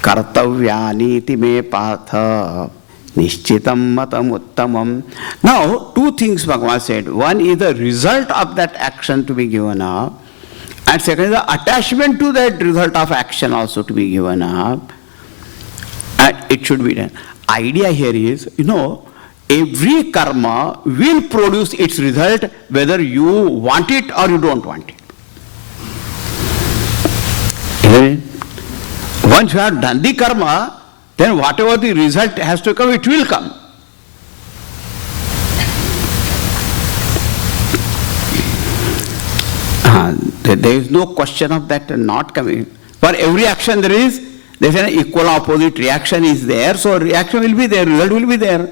kartavyani me partha nishchitam matam uttamam. Now, two things Bhagavan said. One is the result of that action to be given up, and second is the attachment to that result of action also to be given up, and it should be done. Idea here is, every karma will produce its result whether you want it or you don't want it. Once you have done the karma, then whatever the result has to come, it will come. There is no question of that not coming. For every action there is an equal opposite reaction is there, so reaction will be there, result will be there.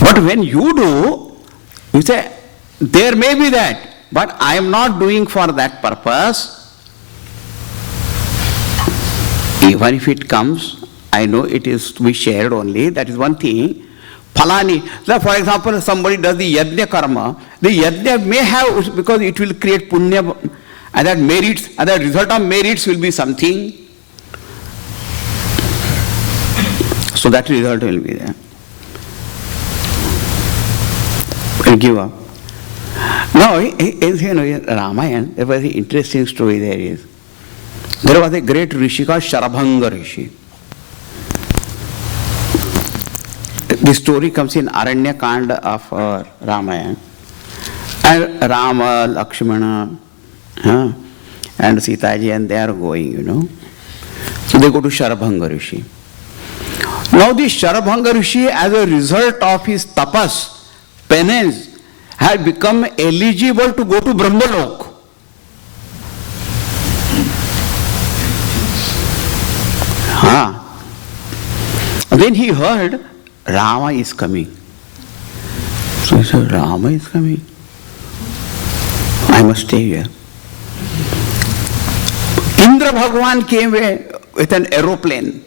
But when you do, you say, there may be that, but I am not doing for that purpose. Even if it comes, I know it is to be shared only, that is one thing. Phalani. So for example, somebody does the yajna karma, the yajna may have, because it will create punya, and that merits, and the result of merits will be something. So that result will be there. Will give up. Now, in Ramayana, there was an interesting story there is. There was a great rishi called Sharabhanga Rishi. The story comes in Aranya Kanda of Ramayana. And Rama, Lakshmana, and Sitaji, and they are going, So they go to Sharabhanga Rishi. Now this Sharabhanga Rishi, as a result of his tapas, penance, had become eligible to go to Brahmalok. Then he heard Rama is coming. So he said, Rama is coming. I must stay here. Indra Bhagwan came with an aeroplane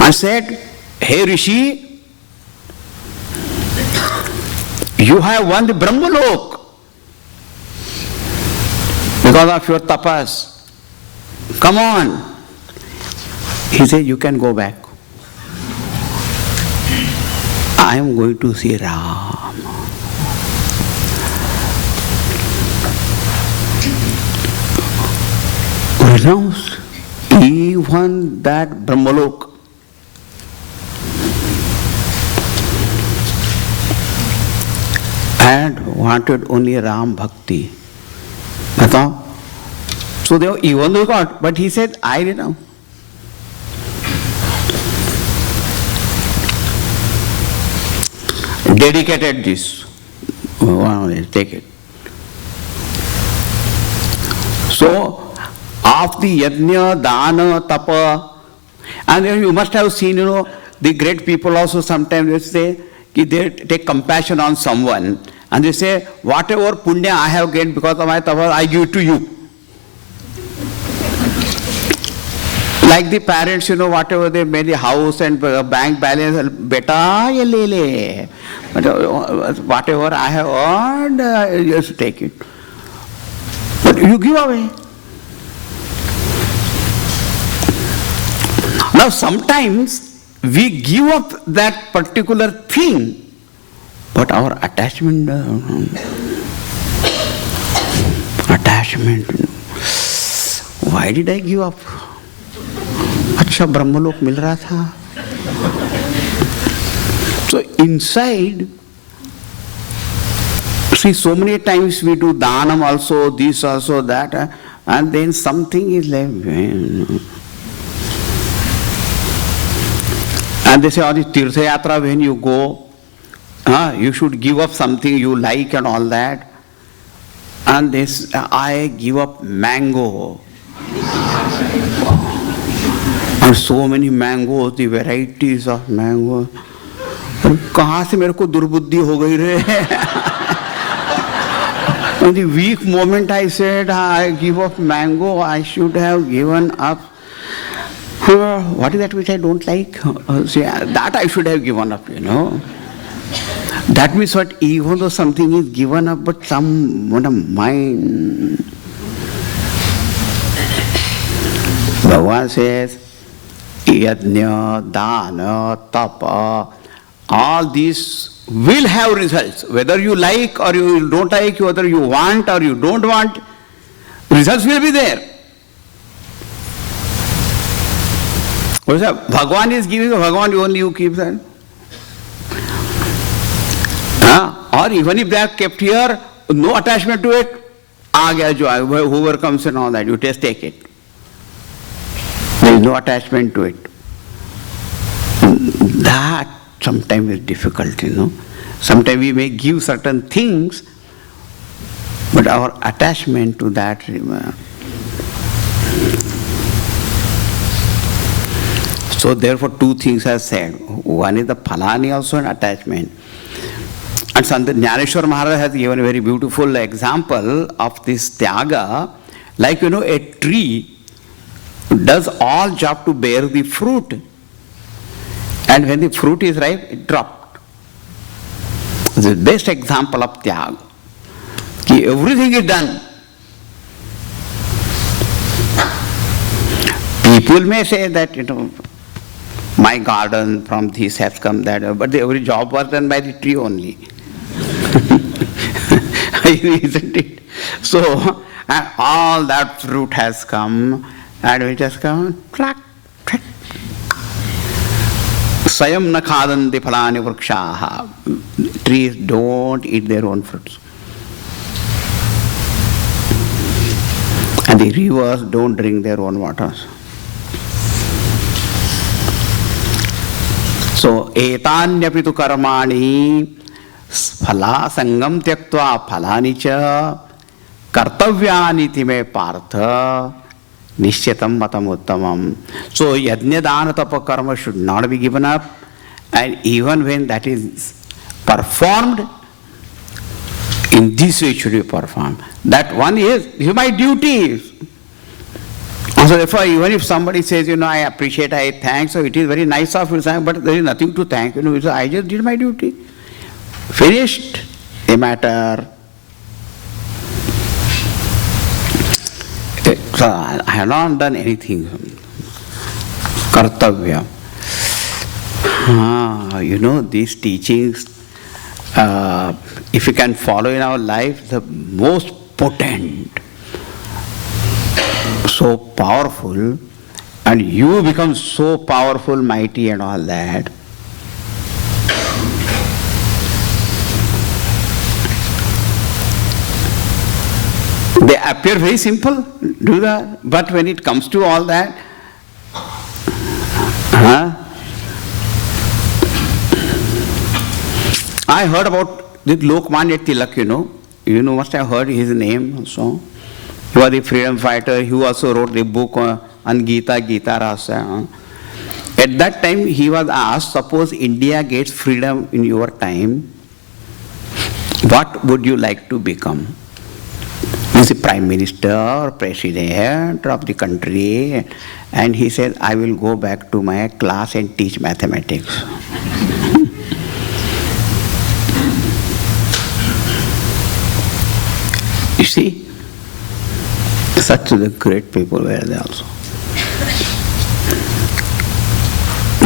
and said, Hey Rishi, you have won the Brahmalok because of your tapas. Come on. He said, you can go back. I am going to see Ram. Renounced even that Brahmalok. And wanted only Ram Bhakti. So they even though got, but he said, I renounce. Dedicated this. Take it. So, of the yajna, dana, tapa, and you must have seen, the great people also sometimes they say, they take compassion on someone, and they say, whatever punya I have gained because of my tapa, I give it to you. Like the parents, whatever they made the house and bank balance, beta, ye le le. Whatever I have earned, just take it. But you give away. Now sometimes we give up that particular thing, but our attachment, why did I give up? अच्छा ब्रह्मलोक मिल रहा था. So inside, see, so many times we do dhanam also, this also, that, and then something is left. And they say, on the Tirtha Yatra, when you go, you should give up something you like and all that. And this, I give up mango. And so many mangoes, the varieties of mango. कहाँ से मेरे को दुर्बुद्धि हो गई रे? In the weak moment I said, I give up mango, I should have given up. What is that which I don't like? See, that I should have given up, That means what, even though something is given up, but some mind. Bhagavan says, yajna, dana, tapa, all these will have results. Whether you like or you don't like, whether you want or you don't want, results will be there. Bhagavan is giving, Bhagavan only you keep that. Or even if they are kept here, no attachment to it, whoever comes and all that, you just take it. There is no attachment to it. That sometimes is difficult, Sometimes we may give certain things, but our attachment to that remains. So therefore two things are said. One is the phalani also and attachment. And Jnaneshwar Maharaj has given a very beautiful example of this tyaga. Like, a tree does all job to bear the fruit. And when the fruit is ripe, it dropped. It's the best example of tyag. Everything is done. People may say that, my garden from this has come that, but every job was done by the tree only. Isn't it? So, all that fruit has come, and it has come, track. Sayam na khadanti phalani vrikshaha. Trees don't eat their own fruits. And the rivers don't drink their own waters. So, etanyapi tu karmani phala sangam tyaktva phalani cha kartavyani time partha nishyatam matam uttamam. So, yajna dana tapa karma should not be given up, and even when that is performed, in this way it should be performed. That one is my duty. So therefore, even if somebody says, I appreciate, I thank, so it is very nice of you, but there is nothing to thank. So I just did my duty. Finished the matter. So I have not done anything. Kartavya. These teachings, if you can follow in our life, the most potent, so powerful, and you become so powerful, mighty and all that. They appear very simple, but when it comes to all that, I heard about this Lokmanya Tilak, you must have heard his name also. He was a freedom fighter. He also wrote the book on Gita Rasa. At that time, he was asked, suppose India gets freedom in your time, what would you like to become? He's a prime minister or president of the country. And he said, I will go back to my class and teach mathematics. You see? Such the great people were there also.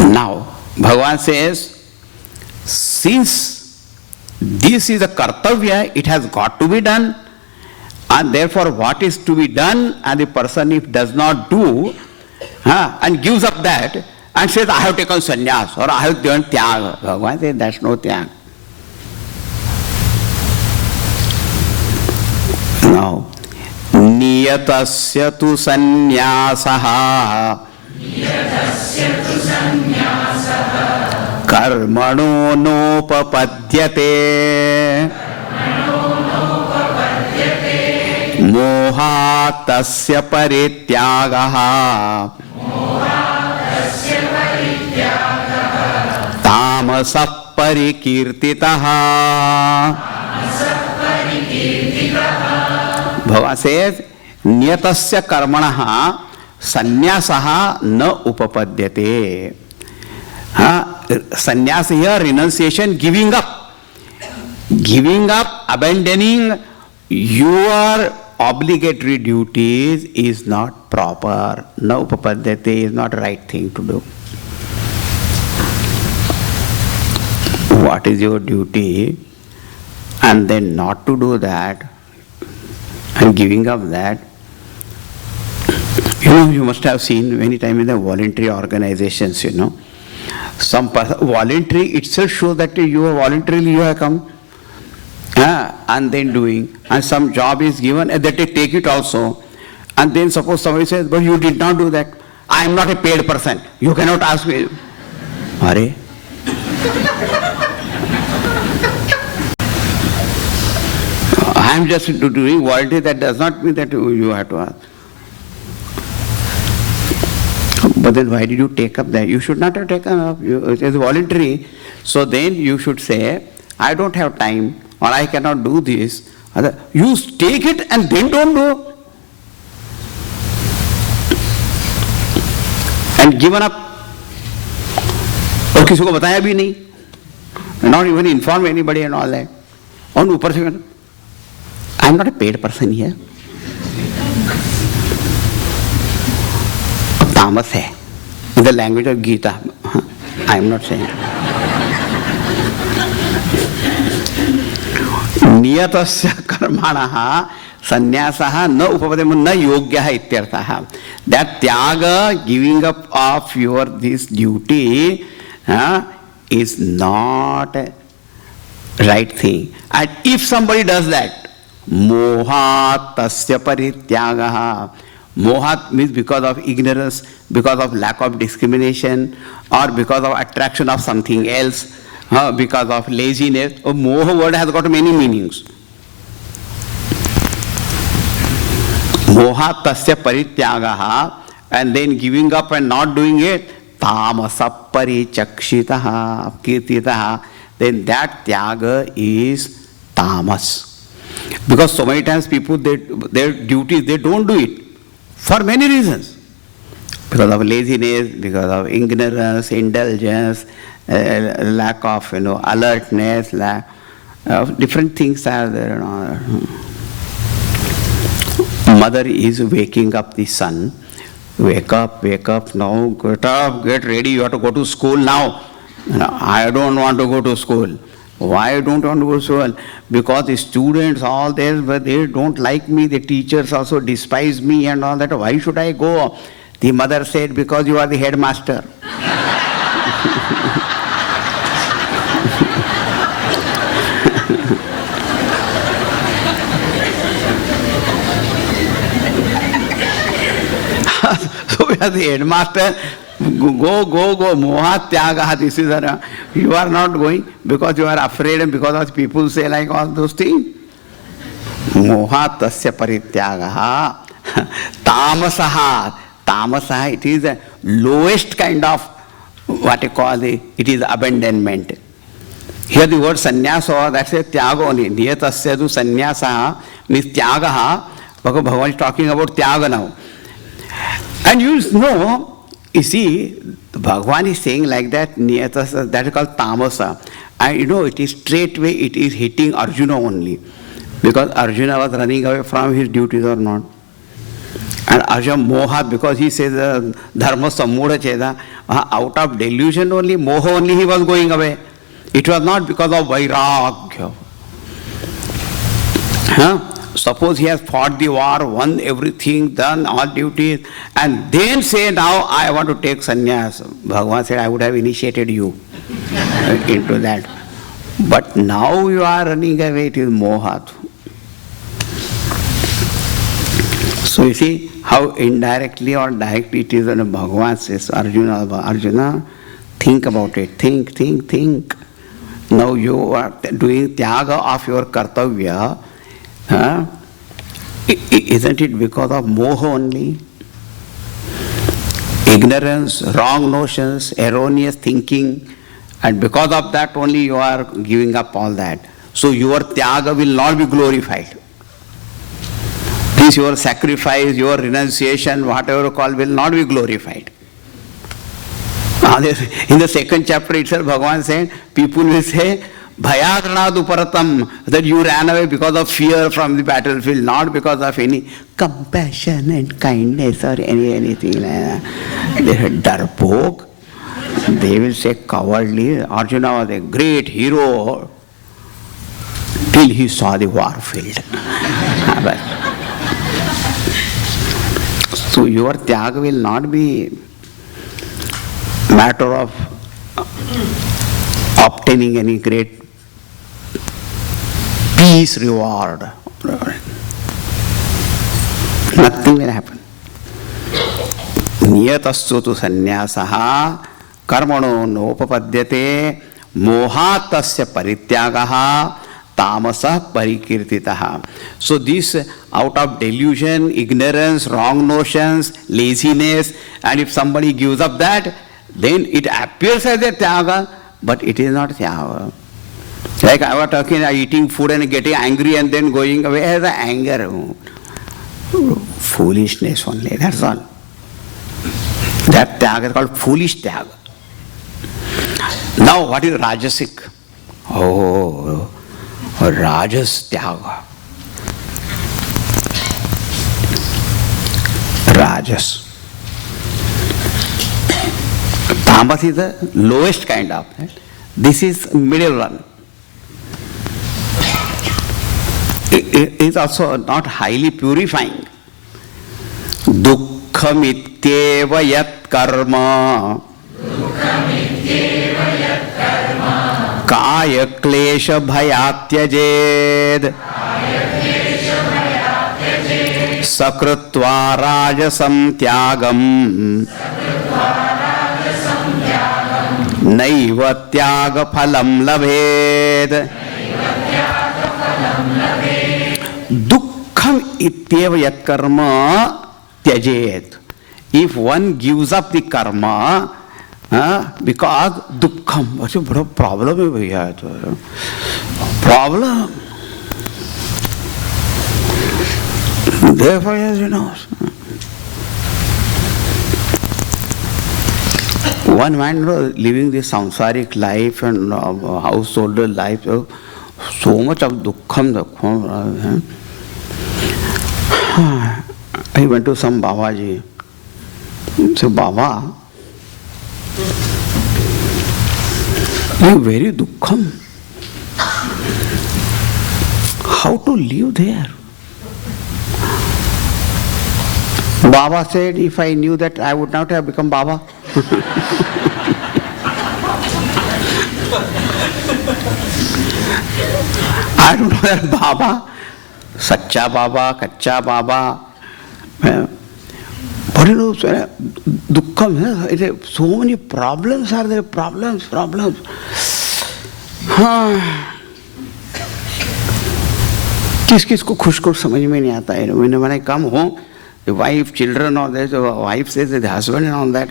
Now, Bhagavan says, since this is a kartavya, it has got to be done, and therefore what is to be done, and the person if does not do, and gives up that, and says, I have taken sannyas, or I have done tyag. Bhagavan says, that's no tyag. Now, niyatasya tu sannyasaha karmano nopapadyate mohatasya parityagaha tamasah parikirtitaha. Bhava says, niyatasya karmanaha sannyasaha na upapadyate. Sannyas here, renunciation, giving up. Giving up, abandoning your obligatory duties is not proper. Na upapadyate is not the right thing to do. What is your duty? And then not to do that, and giving up that. You must have seen many times in the voluntary organizations, some voluntary itself shows that you are voluntarily you have come, and then doing, and some job is given, and that they take it also, and then suppose somebody says, but you did not do that. I am not a paid person. You cannot ask me. Are? I am just doing voluntary, that does not mean that you have to ask. But then why did you take up that? You should not have taken up. It is voluntary. So then you should say, I don't have time, or I cannot do this. You take it and then don't do. And given up. Okay, किसी को बताया भी नहीं, not even inform anybody and all that. और ऊपर से I am not a paid person here. तामस है, in the language of Gita. I am not saying. नियतस्य कर्मणः संन्यासः न उपपदे न योग्यः इत्यर्थः. That त्याग, giving up of your this duty is not a right thing. And if somebody does that, mohat tasya parityagaha. Mohat means because of ignorance, because of lack of discrimination, or because of attraction of something else, because of laziness. Moha word has got many meanings. Moha tasya parityagaha, and then giving up and not doing it, tamasa parichakshitaha, kirtitaha, then that tyaga is tamas. Because so many times people, their duties, they don't do it for many reasons. Because of laziness, because of ignorance, indulgence, lack of alertness, lack of different things are there. Mother is waking up the son. Wake up, now get up, get ready, you have to go to school now. I don't want to go to school. Why don't want to go to school? Because the students all there, but they don't like me, the teachers also despise me and all that. Why should I go? The mother said, because you are the headmaster. So we are the headmaster. Go. Moha tyagaha. This is you are not going because you are afraid and because of people say like all those things. Moha tasya parityagaha. Tamasaha. Tamasaha, it is the lowest kind of what you call it is abandonment. Here the word sannyasa, that's a tyaga only. Niyatasya tu sannyasa means tyagaha. Bhagavan is talking about tyaga now. And you know, you see, Bhagavan is saying like that, Niyatasya, that is called tamasa. And it is straightway, it is hitting Arjuna only. Because Arjuna was running away from his duties or not. And Arjuna moha, because he says dharma samudha cheda, out of delusion only, moha only he was going away. It was not because of vairagya. Suppose he has fought the war, won everything, done all duties, and then say, now I want to take sannyas. Bhagavan said, I would have initiated you into that. But now you are running away, it is moha. So you see how indirectly or directly it is when Bhagavan says, Arjuna, think about it, think. Now you are doing tyaga of your kartavya. Isn't it because of moha only? Ignorance, wrong notions, erroneous thinking, and because of that only you are giving up all that. So your tyaga will not be glorified. This your sacrifice, your renunciation, whatever you call, will not be glorified. In the second chapter itself, Bhagavan said, people will say, Bhayagranaadu paratam, that you ran away because of fear from the battlefield, not because of any compassion and kindness or anything like that. They had darpok. They will say cowardly. Arjuna was a great hero till he saw the war field. So your tyaga will not be matter of obtaining any great peace reward. Nothing will happen. Niyatasya tu sannyasaha karmano nopapadyate mohatasya parityagaha tamasa parikirtitaha. So this out of delusion, ignorance, wrong notions, laziness, and if somebody gives up that, then it appears as a tyaga, but it is not tyaga. Like I was talking, eating food and getting angry and then going away as anger. Foolishness only, that's all. That tyaga is called foolish tyaga. Now what is Rajasic? Oh, Rajas Tyaga. Rajas. Tamas is the lowest kind of. This is middle one. It is also not highly purifying. Dukkhamityeva yat karma kaya klesha bhayatyajed sakrutva rajasam tyagam naiva tyaga phalam labhed. Dukkham ityeva yat karma tyajed. If one gives up the karma, because dukkham, what's a problem है भैया? Problem. Therefore, as you know, one man living this samsaric life and householder life, so much of dukkham. I went to some Babaji. So Baba, you very dukkham. How to live there? Baba said, if I knew that, I would not have become Baba. I don't know that Baba, Sacha Baba, Kacha Baba. But you know, dukkham, so many problems are there, problems. किस को खुश को समझ में नहीं आता है. When I come home, the wife, children, or the wife says the husband and all that,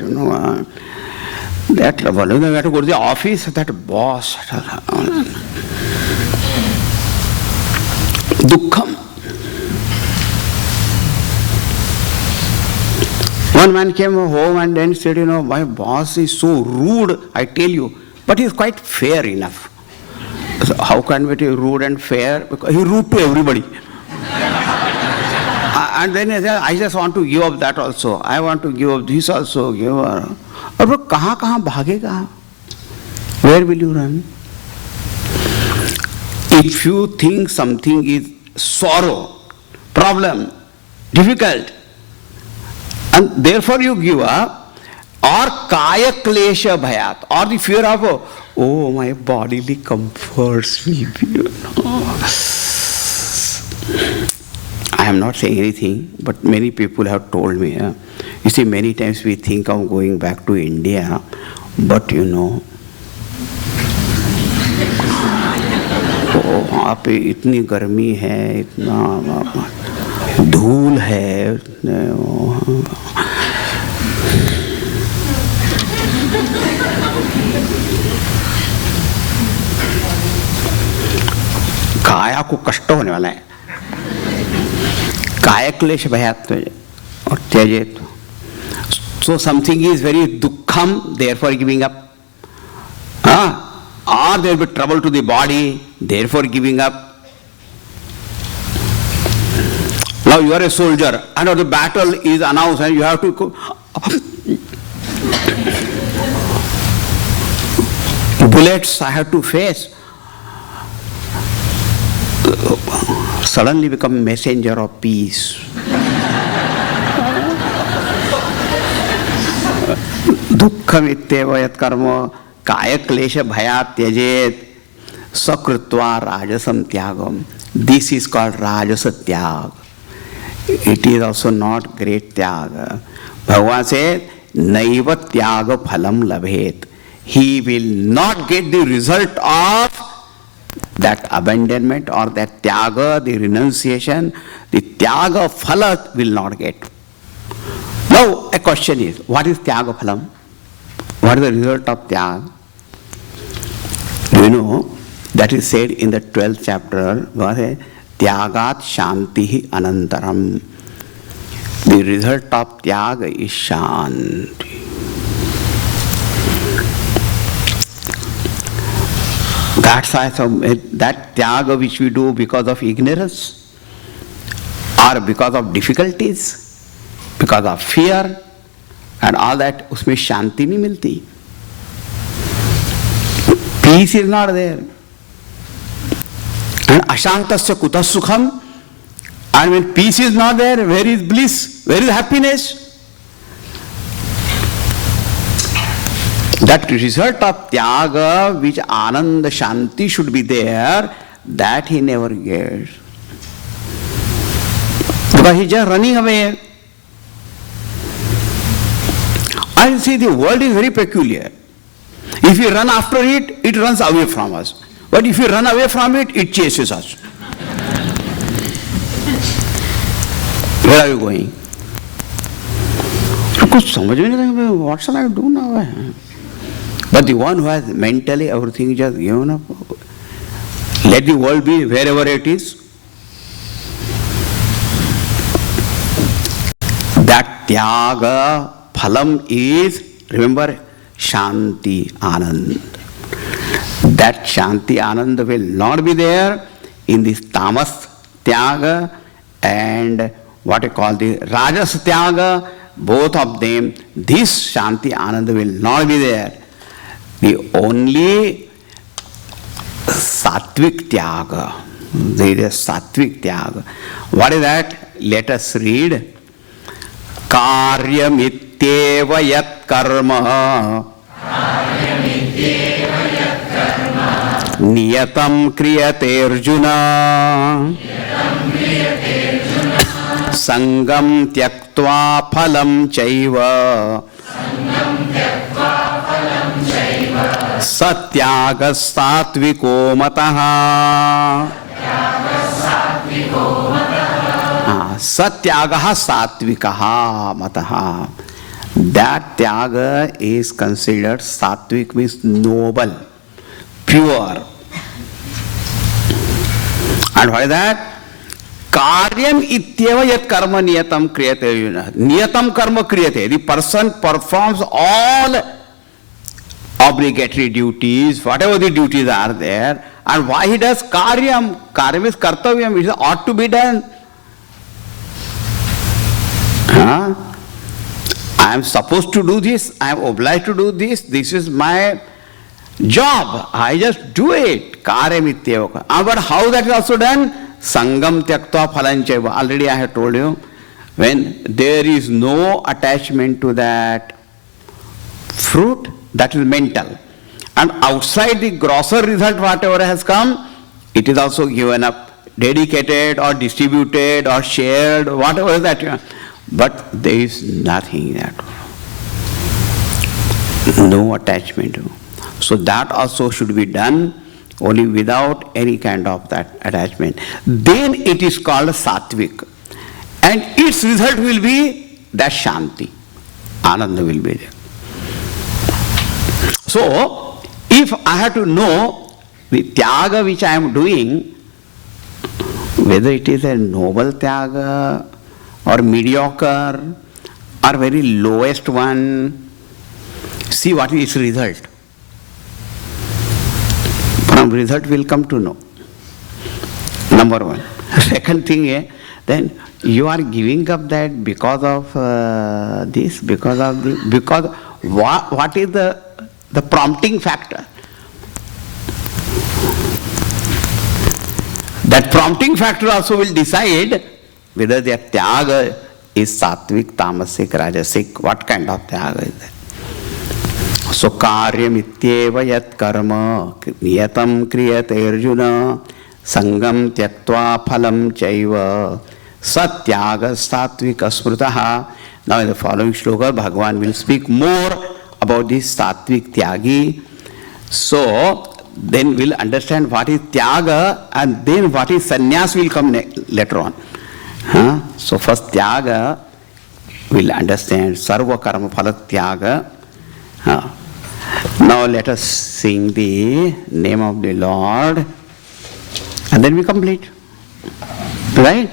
that trouble. We have to go to the office, that boss. Dukkham. One man came home and then said, my boss is so rude, I tell you, but he is quite fair enough. So how can we be rude and fair? Because he is rude to everybody. And then he said, I just want to give up that also. I want to give up this also. Give up. But kahan bhagega? Where will you run? If you think something is sorrow, problem, difficult, and therefore you give up, or kaya klesha bhayat, or the fear of, oh, my bodily comforts will be, I am not saying anything, but many people have told me, you see, many times we think of going back to India, but वहाँ पे इतनी गर्मी है, इतना धूल है, काया को कष्ट होने वाला है. काय क्लेश भयात और त्यजेत. So something is very dukkham, therefore giving up. Or there will be trouble to the body, therefore giving up. Now you are a soldier, and the battle is announced, and you have to go. Bullets I have to face. Suddenly become messenger of peace. Dukkham ityeva yat karma kaya klesha bhayat tyajet sakrutva rajasam tyagam. This is called rajasa tyag. It is also not great tyaga. Bhagavan said, naiva tyaga phalam labhet. He will not get the result of that abandonment or that tyaga, the renunciation, the tyaga phala will not get. Now a question is, what is tyaga phalam? What is the result of tyaga? Do you know? That is said in the 12th chapter, Tyagat Shantihi Anantaram. The result of Tyaga is Shanti. That's why that tyaga which we do because of ignorance or because of difficulties, because of fear and all that, उसमें शांति नहीं मिलती. Peace is not there. And ashantasya kutah sukham. And when peace is not there, where is bliss? Where is happiness? That result of tyaga, which ananda shanti should be there, that he never gets. Because he is just running away. I see the world is very peculiar. If we run after it, it runs away from us. But if we run away from it, it chases us. Where are you going? कुछ समझ में नहीं लगा. What shall I do now? But the one who has mentally everything just given up, let the world be wherever it is. That tyaga phalam is, remember, Shanti Anand. That Shanti Anand will not be there in this tamas tyaga and what I call the rajas tyaga, both of them, this Shanti Anand will not be there. The only sattvic tyaga, there is sattvic tyaga. What is that? Let us read. Karyamityeva yat karma niyatam kriyate arjuna sangam tyaktva phalam chaiva satyaga satviko mataha. Satyagaha satvikaha mataha. That tyaga is considered satvik, means noble, pure. And what is that? Karyam ityeva yat karma niyatam kriyate. Niyatam karma kriyate. The person performs all obligatory duties, whatever the duties are there. And why he does karyam? Karyam is kartavyam, it ought to be done. I am supposed to do this, I am obliged to do this, this is my job, I just do it. Karyam ityeva. But how that is also done? Sangam tyaktva phalanchaiva. Already I have told you, when there is no attachment to that fruit, that is mental. And outside the grosser result, whatever has come, it is also given up, dedicated or distributed or shared, whatever is that. But there is nothing that. No attachment. So that also should be done only without any kind of that attachment. Then it is called satvik. And its result will be that shanti. Ananda will be there. So, if I have to know the tyaga which I am doing, whether it is a noble tyaga or mediocre or very lowest one, see what is its result. From result we will come to know. Number one. Second thing is, then you are giving up that because of this, because what is the prompting factor? That prompting factor also will decide whether their tyaga is sattvic, tamasic, rajasic, what kind of tyaga is that. So karyam ityeva yat karma niyatam kriyate arjuna sangam tyaktva phalam chaiva satyaga satvika smritaha. Now in the following shloka, Bhagavan will speak more about this satvik tyagi. So then we'll understand what is tyaga and then what is sannyas will come later on. So first tyaga, we'll understand sarva karma phala tyaga. Now let us sing the name of the Lord and then we complete. Right?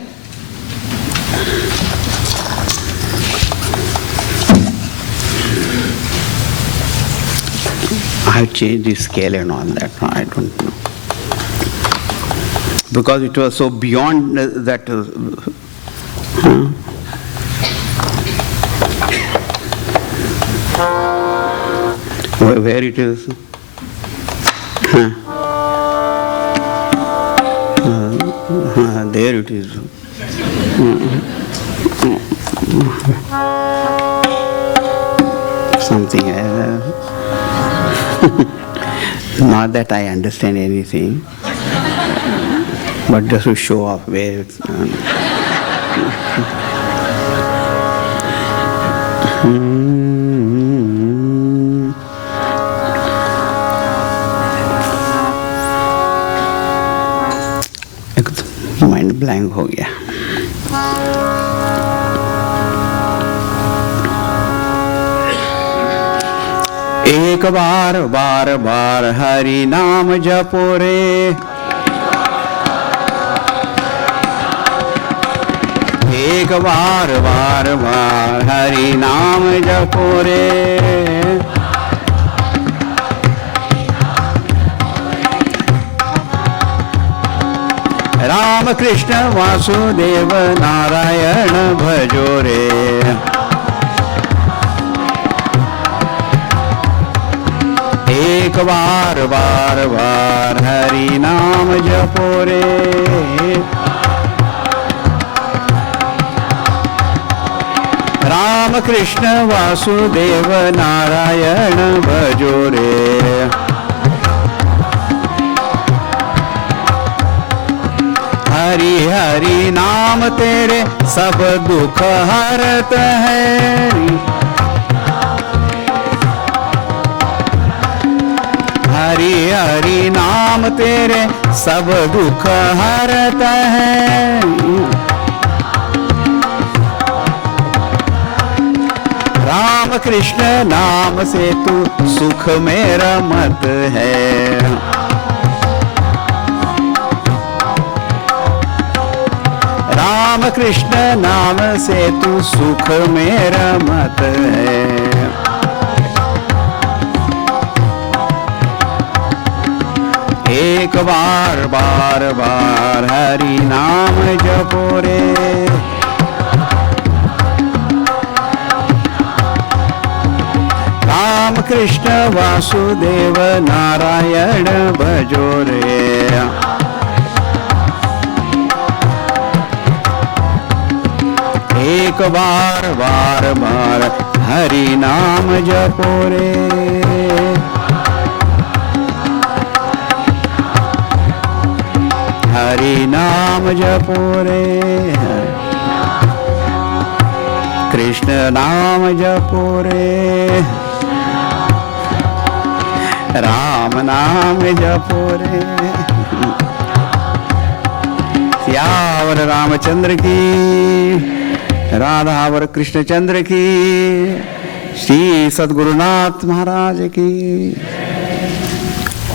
I have changed the scale and all that. No, I don't know. Because it was so beyond that. Where it is. There it is. Something. Not that I understand anything, but just to show off where it's. Mind blank हो गया. एक बार बार बार हरि नाम जपो रे, एक बार बार बार हरि नाम जपो रे. राम कृष्ण वासुदेव नारायण भजो रे. एक बार बार बार हरि नाम जपो रे. राम कृष्ण वासुदेव नारायण भजो रे. हरि हरि नाम तेरे सब दुख हरत है. हरि हरि नाम तेरे सब दुख हरत है. राम कृष्ण नाम से तू सुख में रमत है. राम कृष्ण नाम से तू सुख में रमत है. एक बार बार बार हरि नाम जपो रे. राम कृष्ण वासुदेव नारायण भजो रे. एक बार बार बार हरि नाम जपो रे. हरि नाम जपो रे. कृष्ण नाम जपो रे. राम नाम जपो रे. सियावर रामचंद्र की, राधावर कृष्णचंद्र की, श्री सद्गुरुनाथ महाराज की.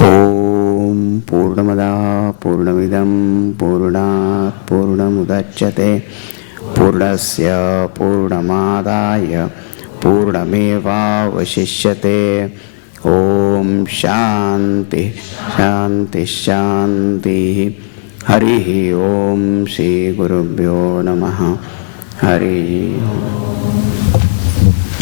ओम पूर्णमदा पूर्णमिदं पूर्णात् पूर्णमुदच्यते पूर्णस्य पूर्णमादाय पूर्णमेवावशिष्यते. ओम शांति शांति शांति. हरि ओम. श्री गुरुभ्यो नमः. हरि ओम.